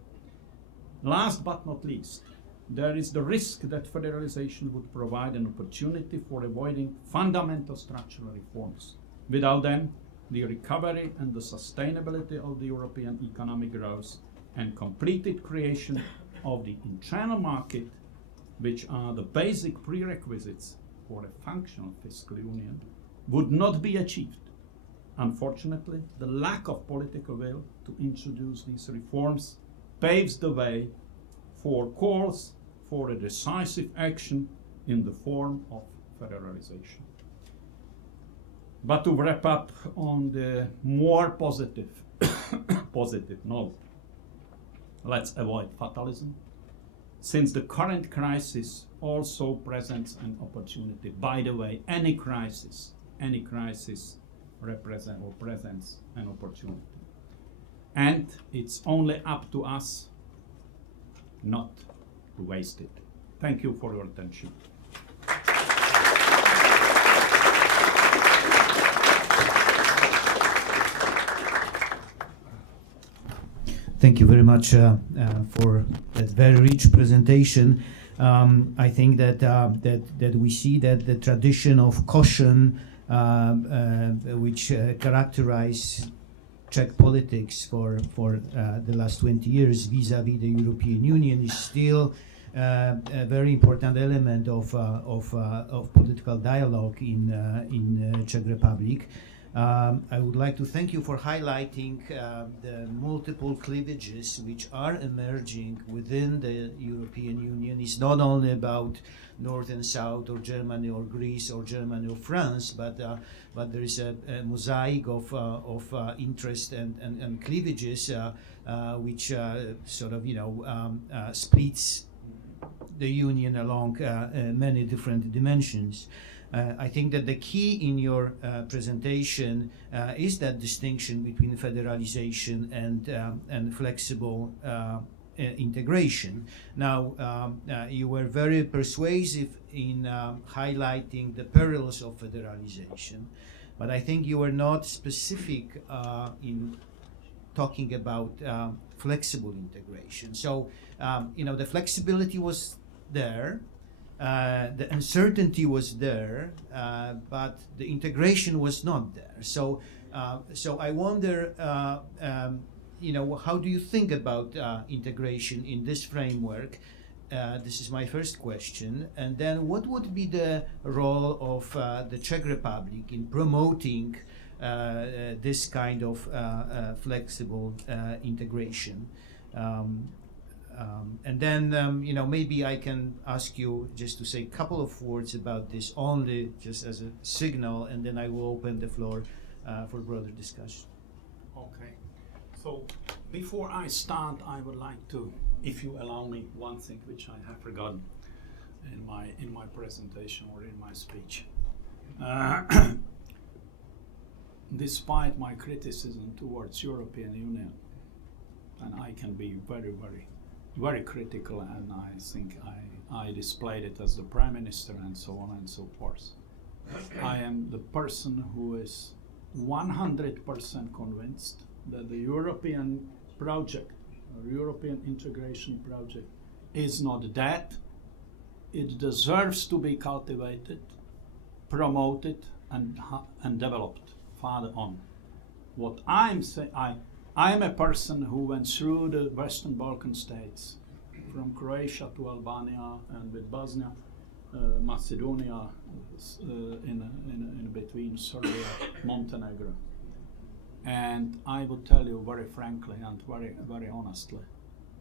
Last but not least, there is the risk that federalization would provide an opportunity for avoiding fundamental structural reforms. Without them, the recovery and the sustainability of the European economic growth and completed creation of the internal market, which are the basic prerequisites for a functional fiscal union, would not be achieved. Unfortunately, the lack of political will to introduce these reforms paves the way for calls for a decisive action in the form of federalization. But to wrap up on the more positive note, let's avoid fatalism, since the current crisis also presents an opportunity. By the way, any crisis presents an opportunity. And it's only up to us not to waste it. Thank you for your attention. Thank you very much for that very rich presentation. I think that we see that the tradition of caution, which characterize Czech politics for the last 20 years vis-à-vis the European Union, is still a very important element of political dialogue in Czech Republic. I would like to thank you for highlighting the multiple cleavages which are emerging within the European Union. It's not only about North and South, or Germany or Greece, or Germany or France, but there is a mosaic of interest and cleavages which sort of splits the Union along many different dimensions. I think that the key in your presentation is that distinction between federalization and flexible integration. Now, you were very persuasive in highlighting the perils of federalization, but I think you were not specific in talking about flexible integration. So, the flexibility was there. The uncertainty was there, but the integration was not there. So I wonder, how do you think about integration in this framework? This is my first question. And then what would be the role of the Czech Republic in promoting this kind of flexible integration? And then, maybe I can ask you just to say a couple of words about this, only just as a signal, and then I will open the floor for broader discussion. Okay. So before I start, I would like to, if you allow me, one thing which I have forgotten in my presentation or in my speech. Despite my criticism towards European Union, and I can be very, very, very critical, and I think I displayed it as the Prime Minister and so on and so forth. I am the person who is 100% convinced that the European project, or European integration project, is not dead. It deserves to be cultivated, promoted, and developed further on. What I'm saying, I am a person who went through the Western Balkan states from Croatia to Albania, and with Bosnia, Macedonia, in between Serbia, Montenegro. And I would tell you very frankly and very honestly,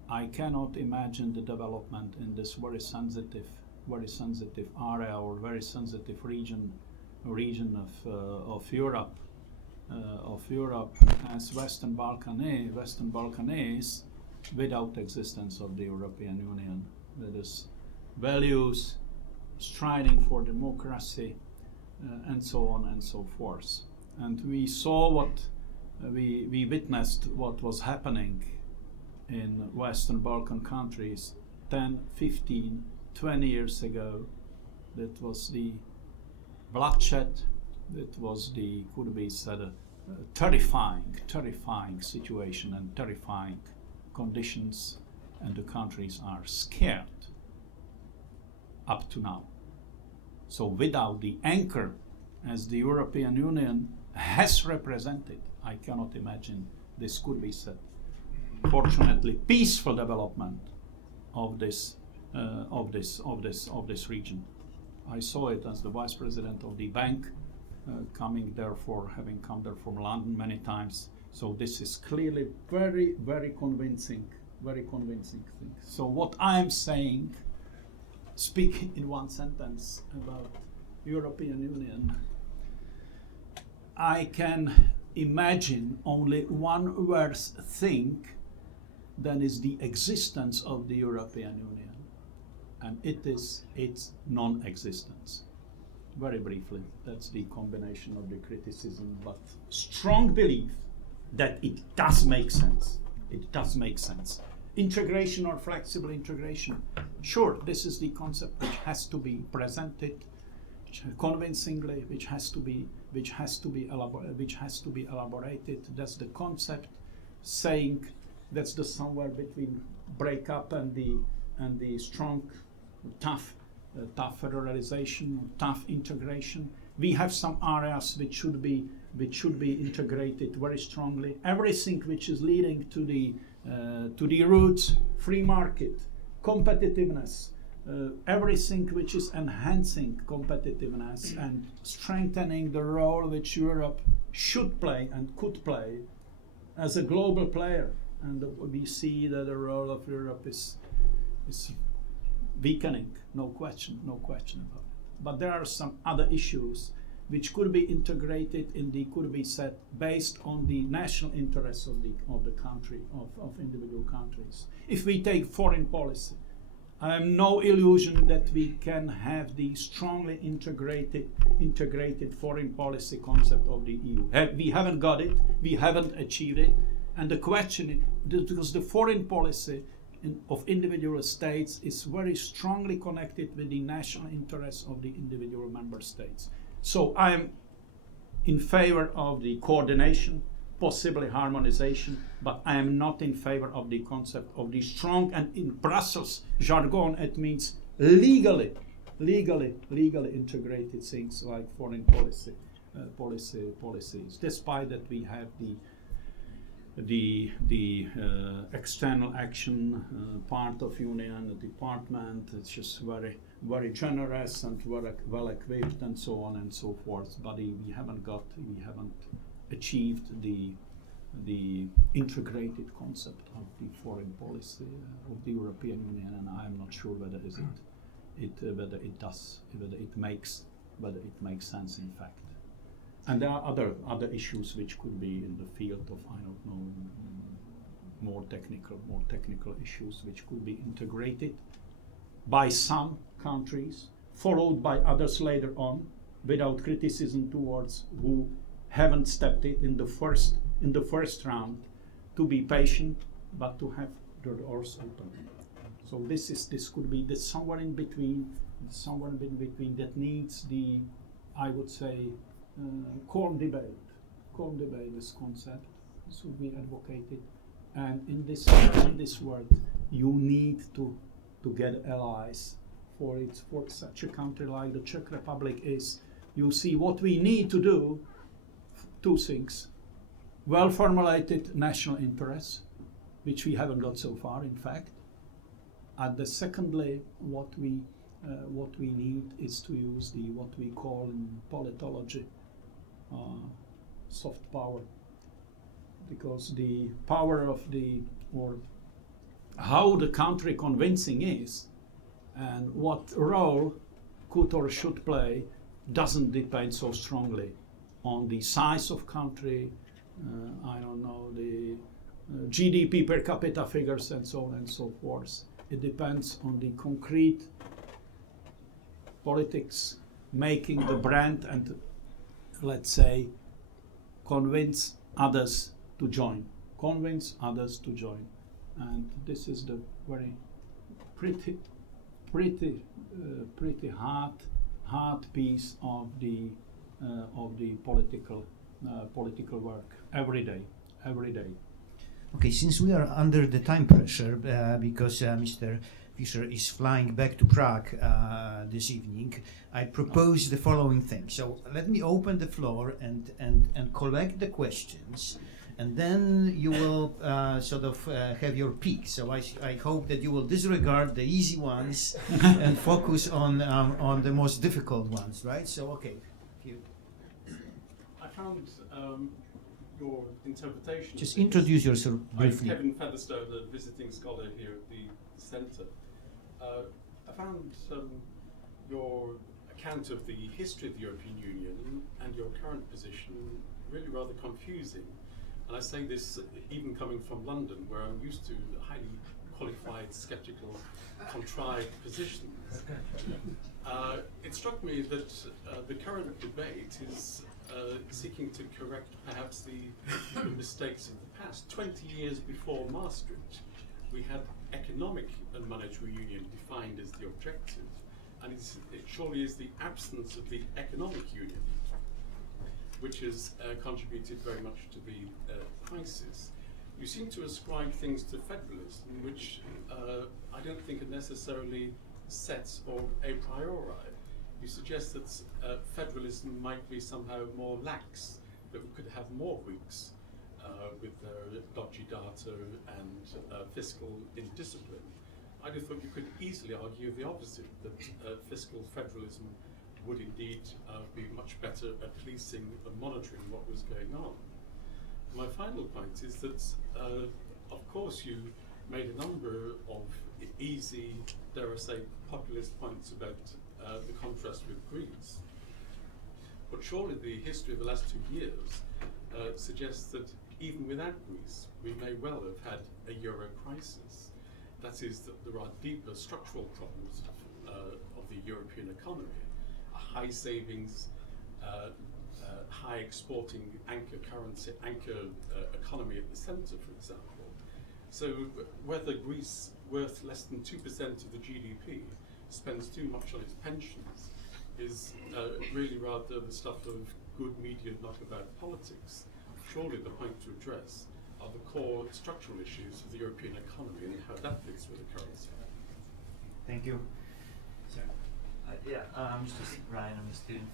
I cannot imagine the development in this very sensitive area or very sensitive region of Europe as Western Balkan is, without existence of the European Union, with its values, striding for democracy, and so on and so forth. And we saw we witnessed what was happening in Western Balkan countries 10, 15, 20 years ago. That was the bloodshed, that was the, could be said, a terrifying situation and terrifying conditions, and the countries are scared up to now. So without the anchor as the European Union has represented, I cannot imagine this could be said. Fortunately, peaceful development of this region. I saw it as the vice president of the bank, having come there from London many times. So this is clearly very convincing thing. So what I'm saying, speaking in one sentence about European Union, I can imagine only one worse thing than is the existence of the European Union, and it is its non-existence. Very briefly, that's the combination of the criticism, but strong belief that it does make sense. It does make sense. Integration or flexible integration. Sure, this is the concept which has to be presented convincingly, which has to be elaborated. That's the concept. Saying that's the somewhere between breakup and the strong, tough federalization, tough integration. We have some areas which should be integrated very strongly. Everything which is leading to the roots, free market, competitiveness, everything which is enhancing competitiveness and strengthening the role which Europe should play and could play as a global player. And we see that the role of Europe is weakening, no question about it. But there are some other issues which could be integrated could be set based on the national interests of the country, of individual countries. If we take foreign policy, I have no illusion that we can have the strongly integrated foreign policy concept of the EU. We haven't got it, we haven't achieved it, and the question is, because the foreign policy of individual states is very strongly connected with the national interests of the individual member states. So I am in favor of the coordination, possibly harmonization, but I am not in favor of the concept of the strong, and in Brussels jargon it means legally integrated things like foreign policies, despite that we have the external action part of union, the department. It's just very generous and very well equipped and so on and so forth, but we haven't achieved the integrated concept of the foreign policy of the European Union, and I am not sure whether it makes sense in fact. And there are other issues which could be in the field of, I don't know, more technical issues which could be integrated by some countries, followed by others later on, without criticism towards who haven't stepped in the first round, to be patient, but to have the doors open. So this could be somewhere in between that needs the, I would say, calm debate, this concept. This would be advocated, and in this world, you need to get allies for such a country like the Czech Republic is. You see what we need to do. Two things: well-formulated national interests, which we haven't got so far, in fact, And secondly, what we need is to use what we call in politology soft power, because the power of or how the country convincing is and what role could or should play doesn't depend so strongly on the size of country, I don't know, the GDP per capita figures and so on and so forth. It depends on the concrete politics, making the brand and, let's say, convince others to join. And this is the very pretty hard piece of the political work every day. Okay, since we are under the time pressure, because Mr. Fischer is flying back to Prague this evening, I propose the following thing. So let me open the floor and collect the questions, and then you will have your pick. So I hope that you will disregard the easy ones and focus on the most difficult ones, right? So, okay. I found your interpretation. Just introduce yourself briefly. I'm Kevin Featherstone, a visiting scholar here at the Centre. I found your account of the history of the European Union and your current position really rather confusing. And I say this even coming from London, where I'm used to highly qualified, sceptical, contrived positions. It struck me that the current debate is seeking to correct perhaps the mistakes of the past. 20 years before Maastricht, we had economic and monetary union defined as the objective, and it surely is the absence of the economic union which has contributed very much to the crisis. You seem to ascribe things to federalism which I don't think are necessarily set or a priori. You suggest that federalism might be somehow more lax, that we could have more Greeks with their dodgy data and fiscal indiscipline. I'd have thought you could easily argue the opposite, that fiscal federalism would indeed be much better at policing and monitoring what was going on. My final point is that, of course, you made a number of easy, dare I say, populist points about the contrast with Greece. But surely the history of the last 2 years suggests that even without Greece, we may well have had a euro crisis. That is, that there are deeper structural problems of the European economy. A high savings, high exporting anchor currency, economy at the centre, for example. So whether Greece, worth less than 2% of the GDP, spends too much on its pensions is really rather the stuff of good media knockabout politics. Surely the point to address are the core structural issues of the European economy and how that fits with the currency. Thank you. I'm just Ryan, I'm a student.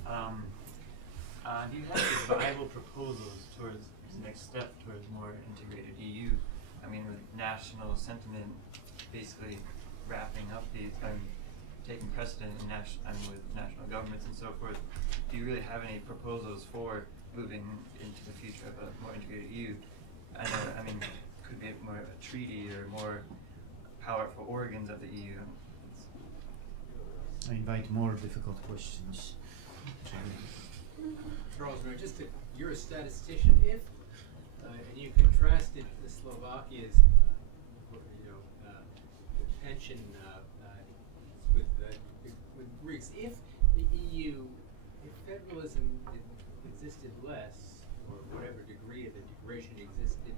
Do you have any viable proposals towards the next step towards more integrated EU? I mean, with national sentiment basically wrapping up taking precedent in with national governments and so forth, do you really have any proposals for moving into the future of a more integrated EU? I mean, could be more a treaty or more powerful organs of the EU. I invite more difficult questions. Charles, you're a statistician. If and you contrasted the Slovakia's, the pension with Greece. If the EU, if federalism existed less, or whatever degree of integration existed,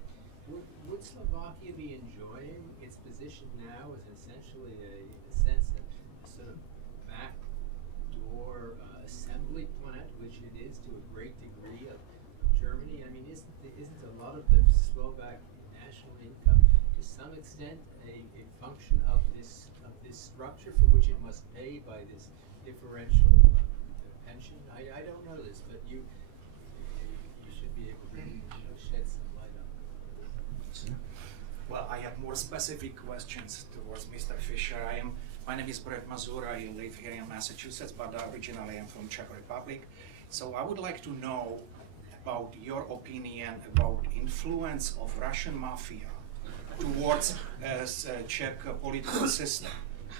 would Slovakia be enjoying its position now as essentially in a sense, a sort of backdoor assembly plant, which it is to a great degree of Germany? I mean, isn't a lot of the Slovak national income to some extent a function of this structure for which it must pay by this differential pension? I don't know this, but you should be able to shed some light on it. Well, I have more specific questions towards Mr. Fischer. My name is Brett Mazur. I live here in Massachusetts, but originally I'm from Czech Republic. So I would like to know about your opinion about influence of Russian mafia towards Czech political system.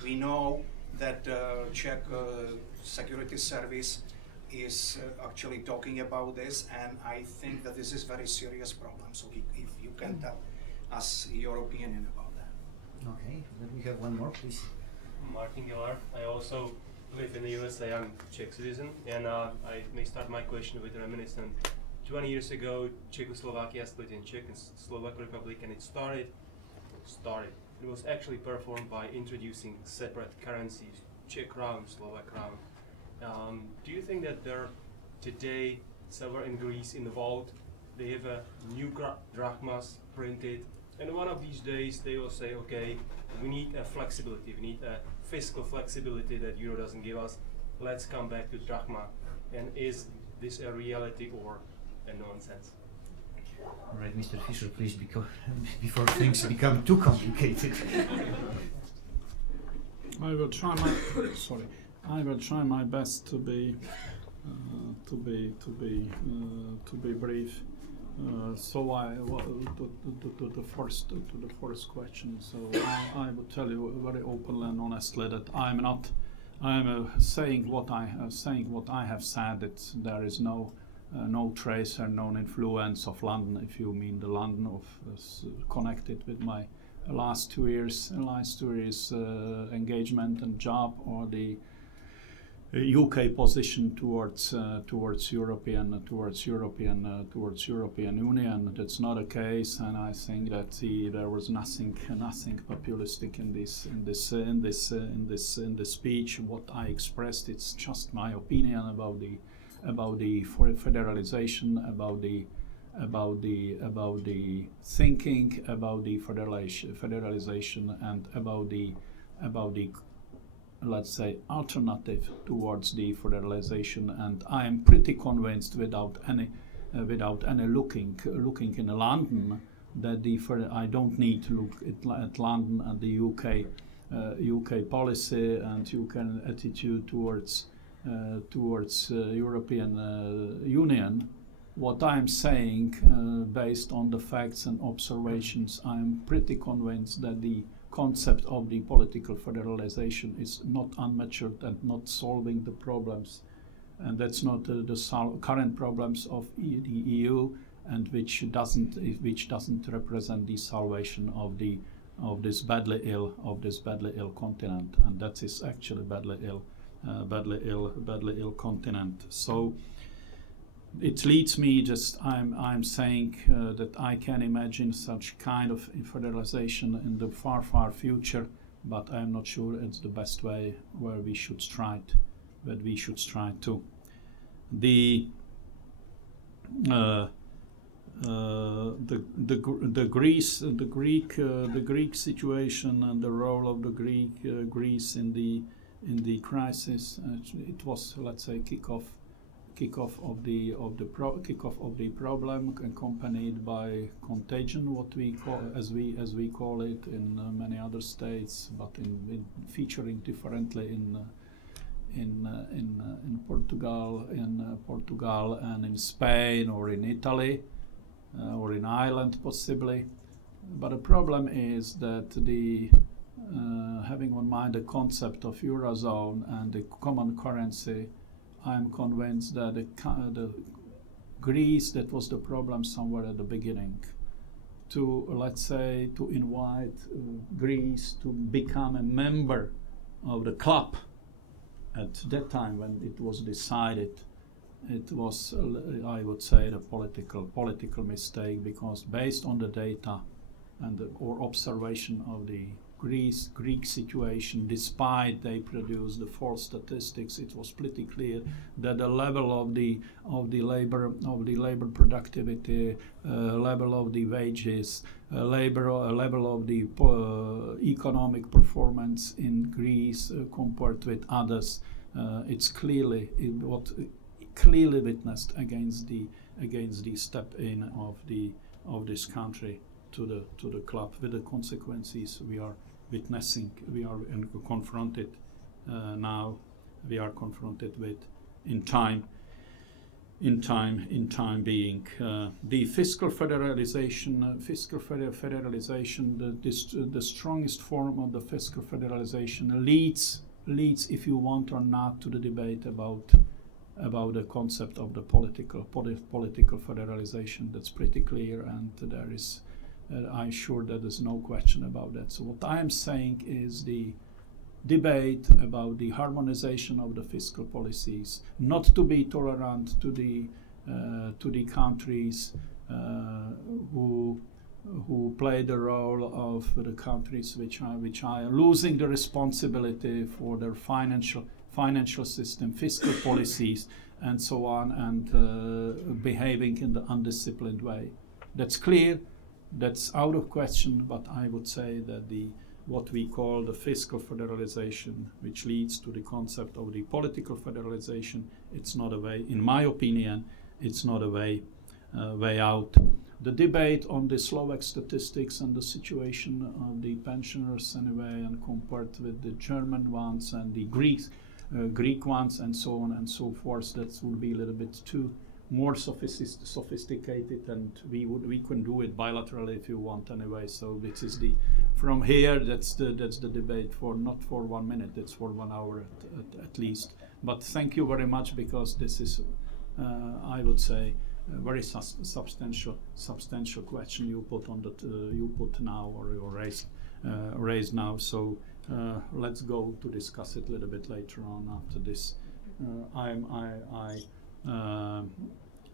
We know that Czech security service is actually talking about this, and I think that this is very serious problem. So if you can tell us your opinion about that. Okay, then we have one more, please. Martin Gelar. I also live in the USA. I'm Czech citizen, and I may start my question with reminiscent. 20 years ago, Czechoslovakia split in Czech and Slovak Republic, and it started. It was actually performed by introducing separate currencies, Czech crown, Slovak crown. Do you think that there today, somewhere in Greece involved, they have a new drachmas printed, and one of these days they will say, okay, we need a flexibility, we need a fiscal flexibility that Euro doesn't give us, let's come back to drachma. And is this a reality or a nonsense? All right, Mr. Fischer, please, before things become too complicated. I will try my best to be brief. To the first question. So I would tell you very openly and honestly that I am saying what I have said. That there is no trace or no influence of London, if you mean the London of connected with my last 2 years engagement and job, or the UK position towards European Union. That's not a case, and I think that there was nothing populistic in this speech. What I expressed, it's just my opinion about the federalization, about the thinking about the federalization, and about the let's say alternative towards the federalization. And I am pretty convinced, without any looking in London, that I don't need to look at London and the UK policy and UK attitude towards European Union. What I'm saying, based on the facts and observations, I'm pretty convinced that the concept of the political federalization is not unmatured and not solving the problems, and that's not the current problems of the EU, and which doesn't represent the salvation of this badly ill continent, and that is actually badly ill continent. So it leads me I'm saying that I can imagine such kind of federalization in the far future, but I'm not sure it's the best way where we should strive to. The Greek situation and the role of the Greece in the crisis. It was, let's say, kickoff of the problem, accompanied by contagion, what we call as we call it in many other states, but in featuring differently in Portugal and in Spain, or in Italy, or in Ireland possibly. But the problem is that having in mind the concept of Eurozone and the common currency, I'm convinced that the Greece, that was the problem somewhere at the beginning, to invite Greece to become a member of the club. At that time, when it was decided, it was, I would say, the political mistake, because based on the data and or observation of the Greek situation, despite they produced the false statistics, it was pretty clear that the level of the labor productivity, level of the wages, level of the economic performance in Greece compared with others, it's clearly witnessed against the step in of this country. to the club with the consequences we are witnessing. We are confronted now. We are confronted with in time being the fiscal federalization. The strongest form of the fiscal federalization leads, if you want or not, to the debate about the concept of the political federalization. That's pretty clear, and there is, I'm sure that there's no question about that. So what I am saying is the debate about the harmonization of the fiscal policies, not to be tolerant to the countries who play the role of the countries which are losing the responsibility for their financial system, fiscal policies, and so on, and behaving in the undisciplined way. That's clear. That's out of question. But I would say that what we call the fiscal federalization, which leads to the concept of the political federalization, it's not a way, in my opinion, it's not a way out. The debate on the Slovak statistics and the situation of the pensioners anyway, and compared with the German ones and the Greek ones and so on and so forth, that would be a little bit too more sophisticated, and we can do it bilaterally if you want anyway. So this is from here, that's the debate for not for 1 minute, it's for 1 hour at least. But thank you very much, because this is I would say a very substantial question you put on you put now, or you raised now. So let's go to discuss it a little bit later on after this.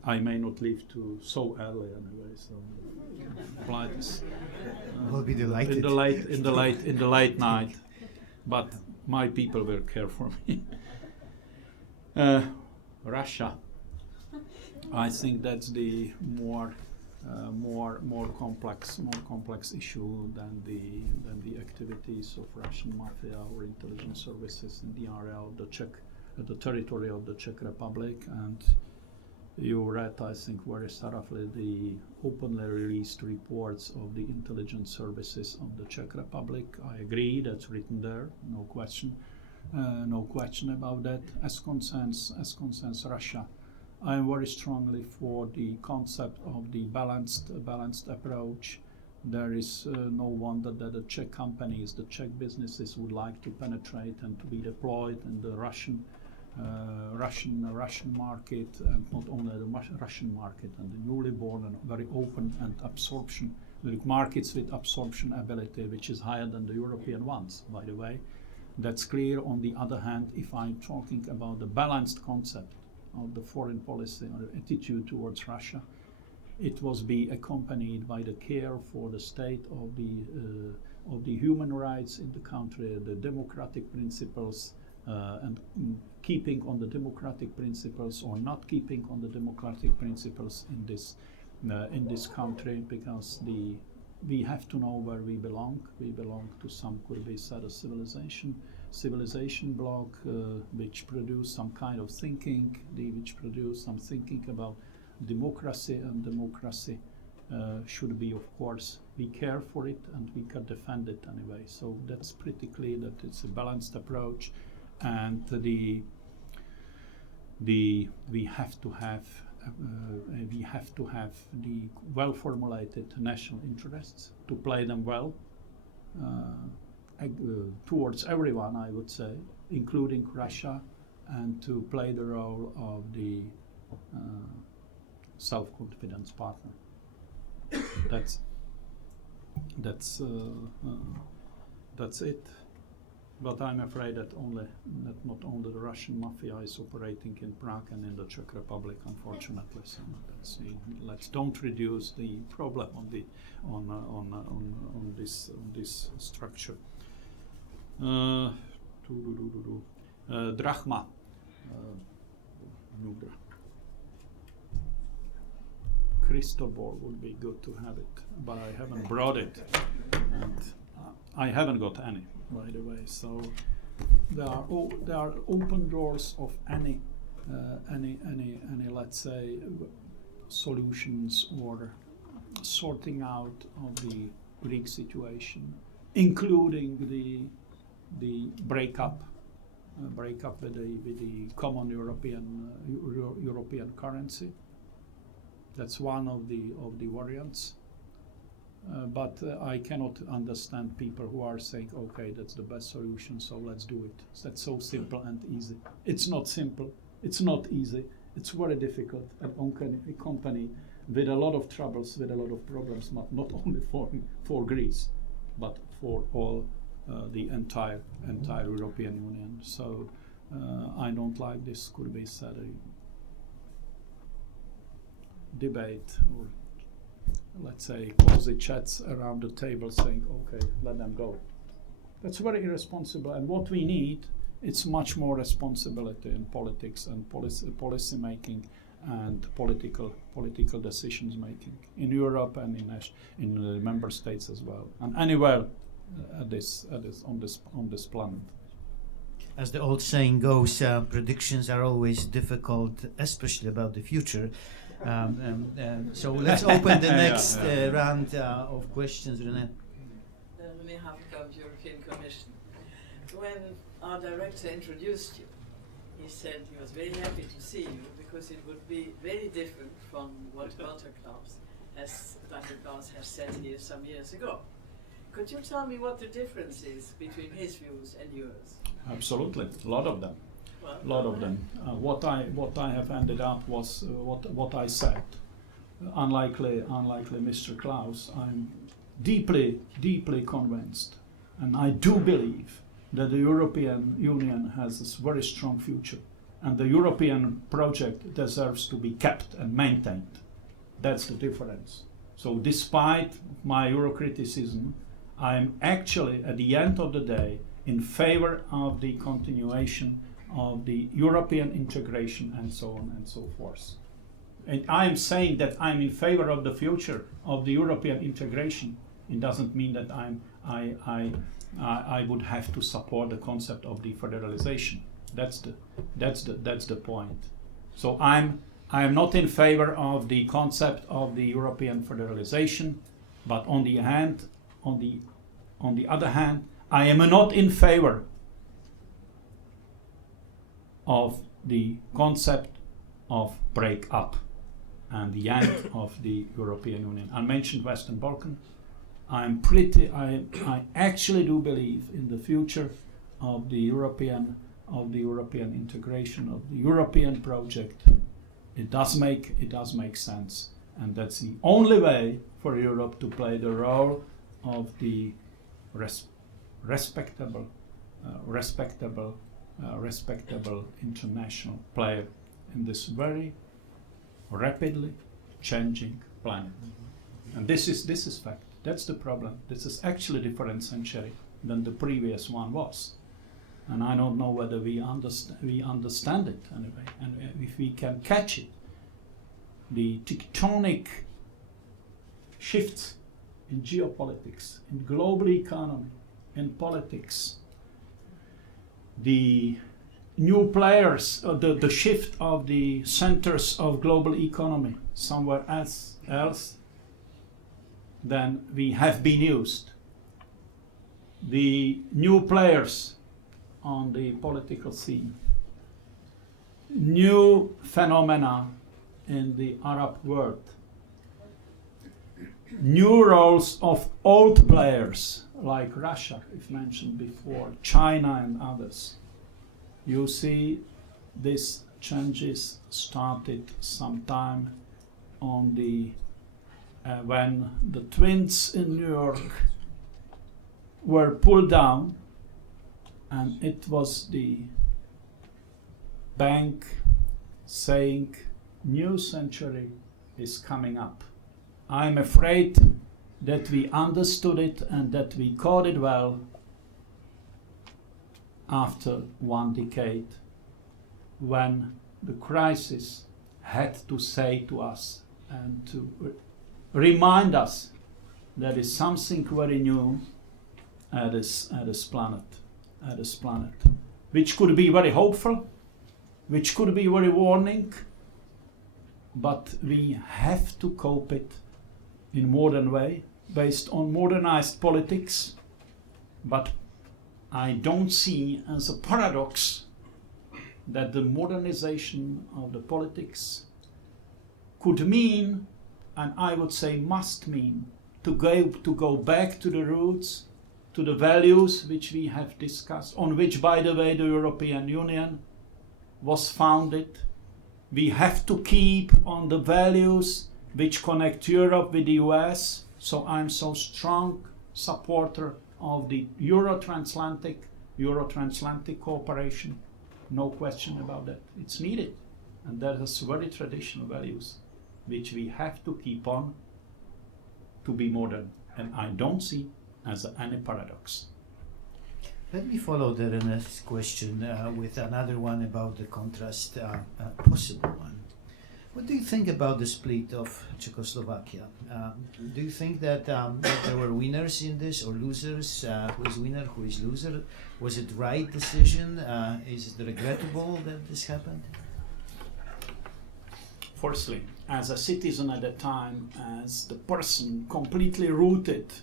I may not leave so early anyway, so flight We'll be delighted. in the late night, but my people will care for me. Russia, I think that's the more complex issue than the activities of Russian mafia or intelligence services in the area of the territory of the Czech Republic. And you read, I think, very thoroughly the openly released reports of the intelligence services of the Czech Republic. I agree, that's written there, no question about that. As concerns Russia, I am very strongly for the concept of the balanced approach. There is no wonder that the Czech companies, the Czech businesses would like to penetrate and to be deployed in the Russian market, and not only the Russian market, and the newly born and very open and absorption markets with absorption ability, which is higher than the European ones, by the way. That's clear. On the other hand, if I'm talking about the balanced concept of the foreign policy or attitude towards Russia, it was be accompanied by the care for the state of the human rights in the country, the democratic principles, and keeping on the democratic principles or not keeping on the democratic principles in this country, because we have to know where we belong. We belong to some could be said a civilization bloc, which produce some kind of thinking, which produce some thinking about democracy, and democracy should be, of course, we care for it and we can defend it anyway. So that's pretty clear that it's a balanced approach, and we have to have the well-formulated national interests to play them well towards everyone, I would say, including Russia, and to play the role of the self-confidence partner. That's it. But I'm afraid that not only the Russian mafia is operating in Prague and in the Czech Republic, unfortunately. So let's don't reduce the problem on this structure. Drachma. Crystal ball would be good to have it, but I haven't brought it, and I haven't got any, by the way. So there are open doors of any let's say solutions or sorting out of the Greek situation, including the breakup with the common European currency. That's one of the variants. But I cannot understand people who are saying, okay, that's the best solution, so let's do it. That's so simple and easy. It's not simple. It's not easy. It's very difficult. A company with a lot of troubles, with a lot of problems, not only for Greece, but for all the entire European Union. So I don't like this, could be said, a debate or, let's say, cozy chats around the table saying, okay, let them go. That's very irresponsible. And what we need, it's much more responsibility in politics and policy making and political decisions making in Europe and in the member states as well, and anywhere on this planet. As the old saying goes, predictions are always difficult, especially about the future. So let's open the next round of questions, René. On behalf of the European Commission, when our director introduced you, he said he was very happy to see you because it would be very different from what Dr. Klaus has said here some years ago. Could you tell me what the difference is between his views and yours? Absolutely, a lot of them. What I have ended up was what I said. Unlikely Mr. Klaus, I'm deeply convinced, and I do believe that the European Union has this very strong future, and the European project deserves to be kept and maintained. That's the difference. So despite my Eurocriticism, I'm actually, at the end of the day, in favor of the continuation of the European integration and so on and so forth. And I'm saying that I'm in favor of the future of the European integration. It doesn't mean that I would have to support the concept of the federalization. That's the point. So I am not in favor of the concept of the European federalization, but on the other hand, I am not in favor of the concept of break up and the end of the European Union. I mentioned Western Balkan. I actually do believe in the future of the European integration, of the European project. It does make sense, and that's the only way for Europe to play the role of the respectable international player in this very rapidly changing planet. And this is fact. That's the problem. This is actually a different century than the previous one was. And I don't know whether we understand it anyway, and if we can catch it. The tectonic shifts in geopolitics, in global economy, in politics, the new players, the shift of the centers of global economy somewhere else than we have been used. The new players on the political scene, new phenomena in the Arab world, new roles of old players like Russia, if mentioned before, China and others. You see, these changes started sometime on the when the twins in New York were pulled down, and it was the bank saying, new century is coming up. I'm afraid that we understood it and that we caught it well after 1 decade, when the crisis had to say to us and to remind us that is something very new at this planet, which could be very hopeful, which could be very warning, but we have to cope it in modern way, based on modernized politics, but I don't see as a paradox that the modernization of the politics could mean, and I would say must mean, to go back to the roots, to the values which we have discussed, on which, by the way, the European Union was founded. We have to keep on the values which connect Europe with the US. So I'm so strong supporter of the Euro-Transatlantic cooperation. No question about that. It's needed. And that is very traditional values which we have to keep on to be modern. And I don't see as any paradox. Let me follow the next question with another one about the contrast, possible one. What do you think about the split of Czechoslovakia? Do you think that there were winners in this or losers? Who is winner, who is loser? Was it right decision? Is it regrettable that this happened? Firstly, as a citizen at the time, as the person completely rooted,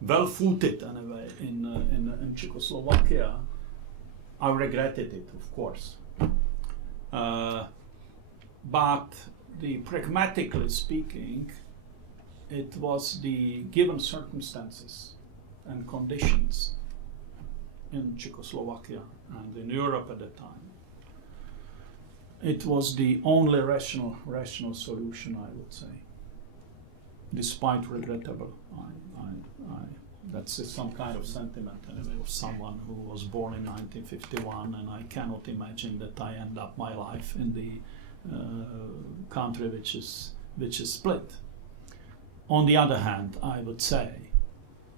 well-footed anyway, in Czechoslovakia, I regretted it, of course. But pragmatically speaking, it was the given circumstances and conditions in Czechoslovakia and in Europe at the time. It was the only rational solution, I would say. Despite regrettable, that's some kind of sentiment anyway of someone who was born in 1951, and I cannot imagine that I end up my life in the country which is split. On the other hand, I would say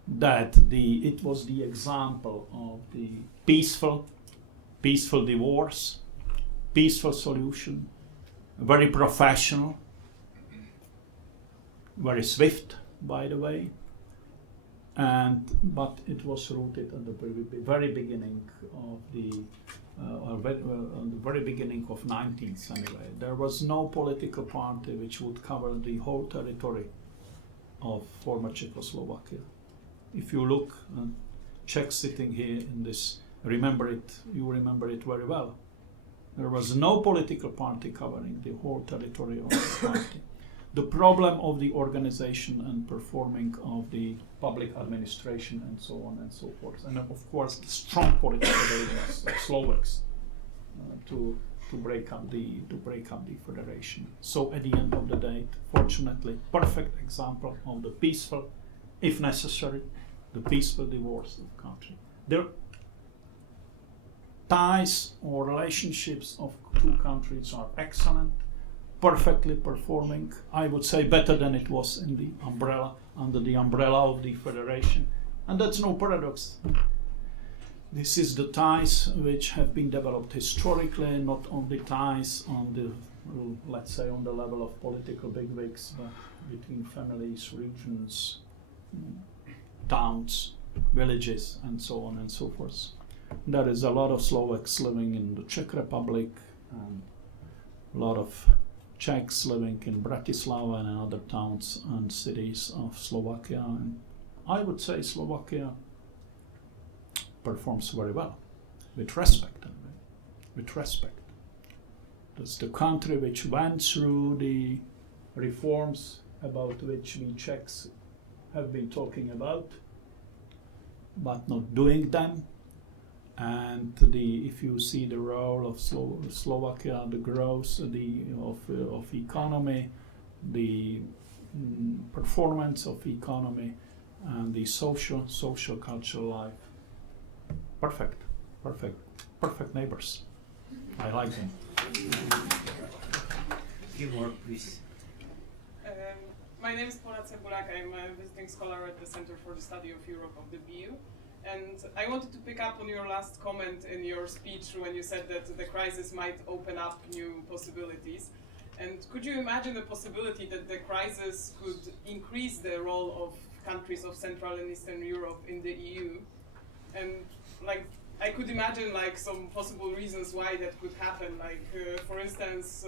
that it was the example of the peaceful divorce, peaceful solution, very professional, very swift, by the way, but it was rooted at the very beginning of on the very beginning of 19th anyway. There was no political party which would cover the whole territory of former Czechoslovakia. If you look, Czechs sitting here in this, you remember it very well. There was no political party covering the whole territory of the party. The problem of the organization and performing of the public administration and so on and so forth, and of course the strong political willingness of Slovaks to break up the federation. So at the end of the day, fortunately, perfect example of the peaceful, if necessary, the peaceful divorce of country. Their ties or relationships of two countries are excellent, perfectly performing, I would say better than it was in the under the umbrella of the federation. And that's no paradox. This is the ties which have been developed historically, not only ties on the, let's say, on the level of political bigwigs, but between families, regions, towns, villages, and so on and so forth. There is a lot of Slovaks living in the Czech Republic, and a lot of Czechs living in Bratislava and in other towns and cities of Slovakia. And I would say Slovakia performs very well, with respect. With respect. That's the country which went through the reforms about which we Czechs have been talking about, but not doing them. And if you see the role of Slovakia, the growth of economy, the performance of economy, and the social cultural life, perfect neighbors. I like them. Give more, please. My name is Pola Cebulak. I'm a visiting scholar at the Center for the Study of Europe of the BU. And I wanted to pick up on your last comment in your speech when you said that the crisis might open up new possibilities. And could you imagine the possibility that the crisis could increase the role of countries of Central and Eastern Europe in the EU? And I could imagine some possible reasons why that could happen. For instance,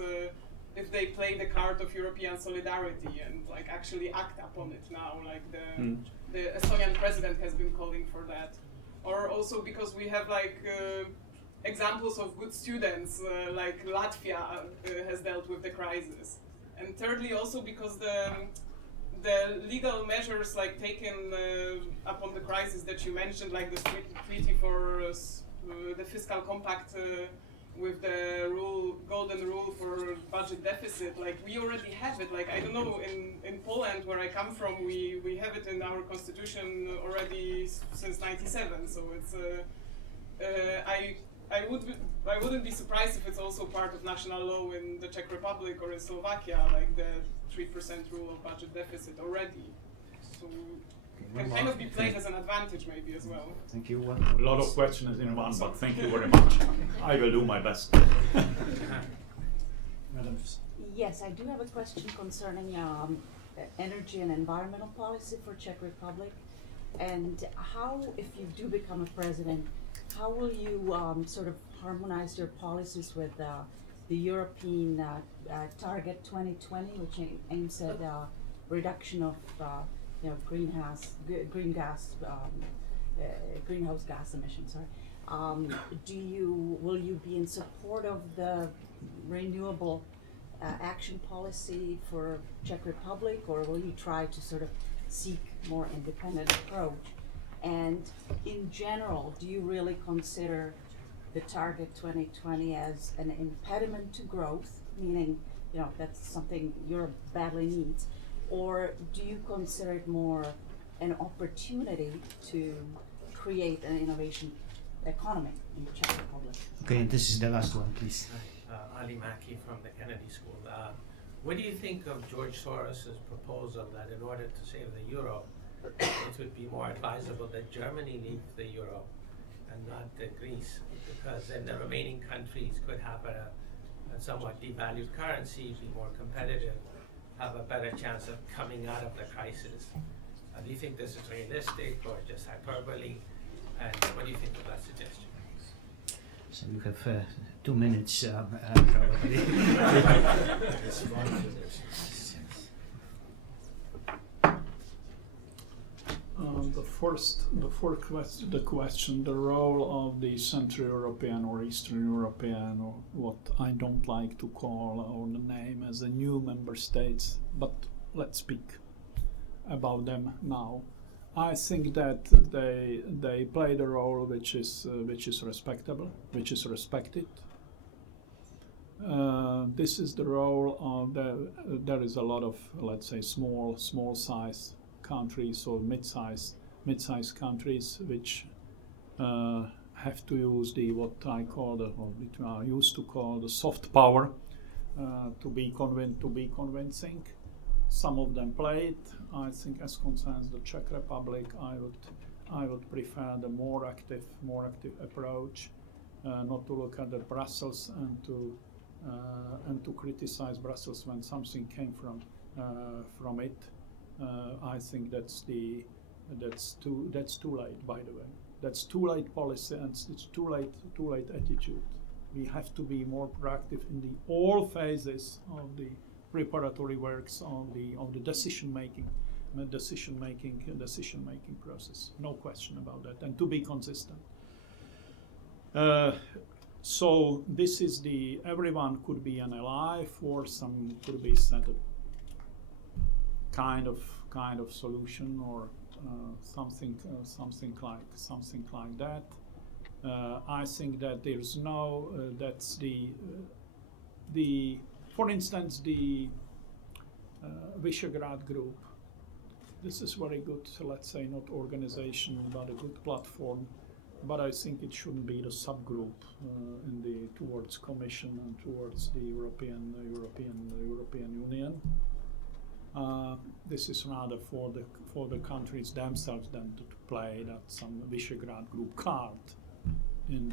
if they play the card of European solidarity and like actually act upon it now, like the Estonian president has been calling for that, or also because we have like examples of good students, like Latvia has dealt with the crisis, and thirdly also because the legal measures like taken upon the crisis that you mentioned, like the treaty for the fiscal compact with the golden rule for budget deficit, like we already have it. Like I don't know, in Poland where I come from, we have it in our constitution already since '97. So it's I wouldn't be surprised if it's also part of national law in the Czech Republic or in Slovakia, like the 3% rule of budget deficit already. So it can kind of be played as an advantage maybe as well. Thank you. A lot of questions in one, but thank you very much. I will do my best. Madam. Yes, I do have a question concerning energy and environmental policy for Czech Republic, and how, if you do become a president, how will you sort of harmonize your policies with the European target 2020, which aims at reduction of greenhouse gas emissions? Sorry. Will you be in support of the renewable action policy for Czech Republic, or will you try to sort of seek more independent approach? And in general, do you really consider the target 2020 as an impediment to growth, meaning that's something Europe badly needs, or do you consider it more an opportunity to create an innovation economy in the Czech Republic? Okay, and this is the last one, please. Hi, Ali Mackey from the Kennedy School. What do you think of George Soros's proposal that in order to save the euro, it would be more advisable that Germany leave the euro and not Greece, because then the remaining countries could have a somewhat devalued currency, be more competitive, have a better chance of coming out of the crisis. Do you think this is realistic or just hyperbole? And what do you think of that suggestion? So you have 2 minutes, probably. The question, the role of the Central European or Eastern European, or what I don't like to call or the name as the new member states, but let's speak about them now. I think that they play the role which is respectable, which is respected. This is the role of there is a lot of, let's say, small size countries or mid-size countries which have to use what I call used to call the soft power to be convincing. Some of them play it. I think, as concerns the Czech Republic, I would prefer the more active approach, not to look at the Brussels and to criticize Brussels when something came from it. I think that's too late. By the way, that's too late policy, and it's too late attitude. We have to be more proactive in all phases of the preparatory works of the decision making process. No question about that, and to be consistent. So this is everyone could be an ally, for some could be set a kind of solution or something like that. I think that there's no that's the for instance the Visegrad group. This is very good, let's say, not organization but a good platform, but I think it shouldn't be the subgroup towards Commission and towards the European Union. This is rather for the countries themselves than to play that some Visegrad group card in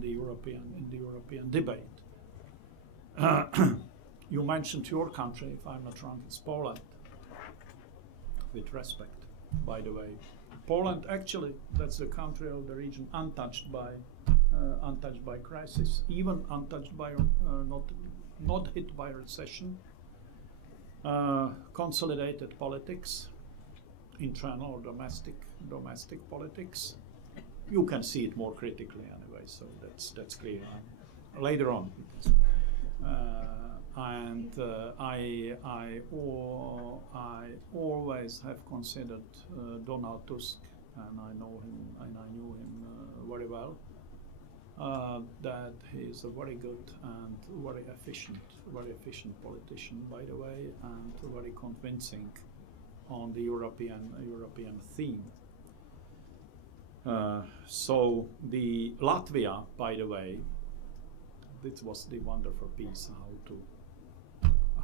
the European debate. You mentioned your country, if I'm not wrong, it's Poland. With respect, by the way, Poland actually, that's the country of the region untouched by crisis, even untouched by not not hit by recession, consolidated politics, internal or domestic politics. You can see it more critically anyway, so that's clear. Later on, I always have considered Donald Tusk, and I knew him very well. That he's a very good and very efficient politician, by the way, and very convincing on the European theme. So the Latvia, by the way, this was the wonderful piece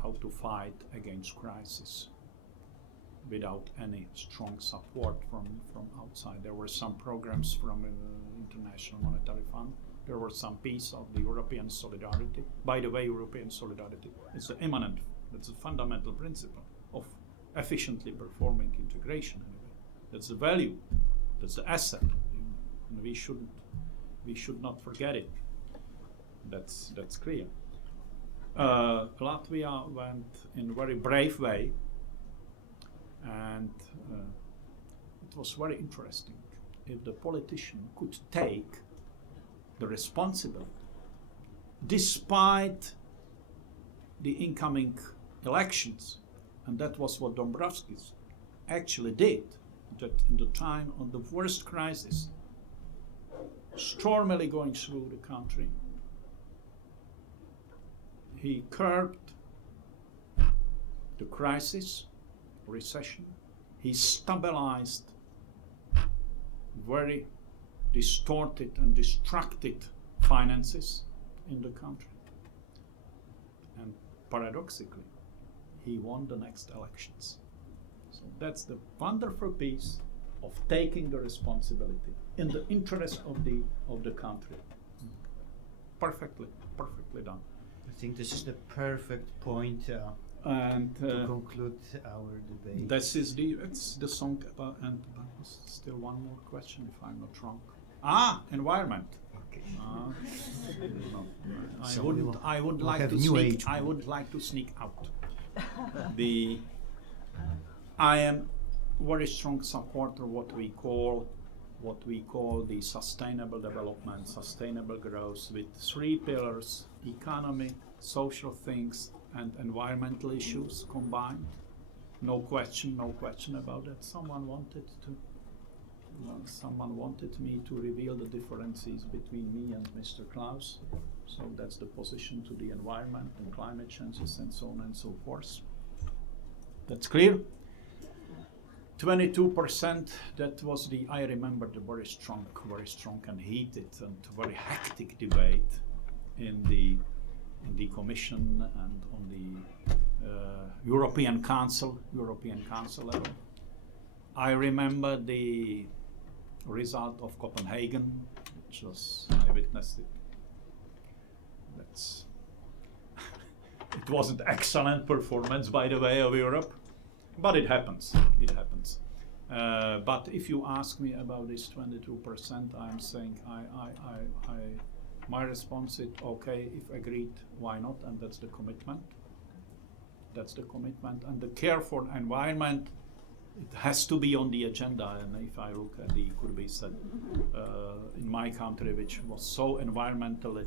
how to fight against crisis without any strong support from outside. There were some programs from International Monetary Fund. There were some piece of the European solidarity. By the way, European solidarity is that's a fundamental principle of efficiently performing integration. Anyway. That's the value. That's the asset. And we should not forget it. That's clear. Latvia went in a very brave way, and it was very interesting if the politician could take the responsibility despite the incoming elections, and that was what Dombrovskis actually did, that in the time of the worst crisis, stormily going through the country, he curbed the crisis, recession. He stabilized very distorted and distracted finances in the country. And paradoxically, he won the next elections. So that's the wonderful piece of taking the responsibility in the interest of the country. Perfectly done. I think this is the perfect point to conclude our debate. It's the song about, and still one more question if I'm not wrong. Environment. Okay. No, So I would like to sneak out. I am very strong supporter of what we call the sustainable development, sustainable growth, with 3 pillars: economy, social things, and environmental issues combined. No question about that. Someone wanted me to reveal the differences between me and Mr. Klaus. So that's the position to the environment and climate changes and so on and so forth. That's clear. 22%, that was I remember the very strong and heated and very hectic debate in the Commission and on the European Council level. I remember the result of Copenhagen, which was, I witnessed it. It wasn't excellent performance, by the way, of Europe, but it happens. But if you ask me about this 22%, I'm saying my response is okay, if agreed, why not? And that's the commitment. And the care for environment, it has to be on the agenda. And if I look at the, could be said, in my country, which was so environmentally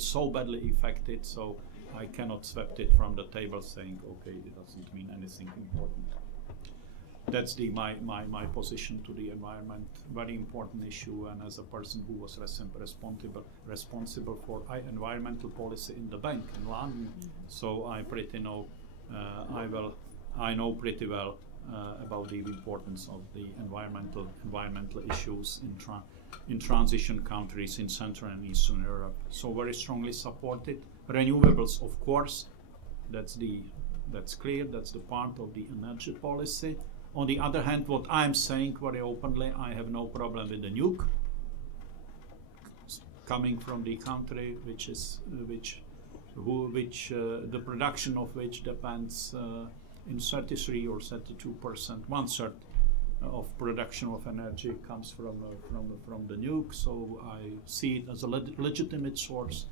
so badly affected, so I cannot sweep it from the table saying, okay, it doesn't mean anything important. That's my position to the environment. Very important issue, and as a person who was responsible for environmental policy in the bank in London, so I pretty know I know pretty well about the importance of the environmental issues in transition countries in Central and Eastern Europe. So very strongly supported. Renewables, of course, that's clear. That's the part of the energy policy. On the other hand, what I'm saying very openly, I have no problem with the nuke coming from the country the production of which depends in 33 or 32%, 1/3 of production of energy comes from the nuke. So I see it as a legitimate source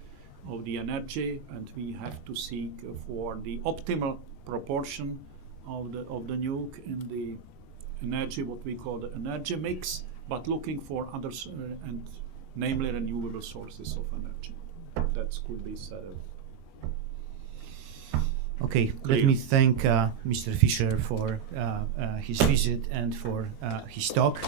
of the energy, and we have to seek for the optimal proportion of the nuke in the energy, what we call the energy mix, but looking for others and namely renewable sources of energy. That could be said. Okay, Clear. let me thank Mr. Fischer for his visit and for his talk.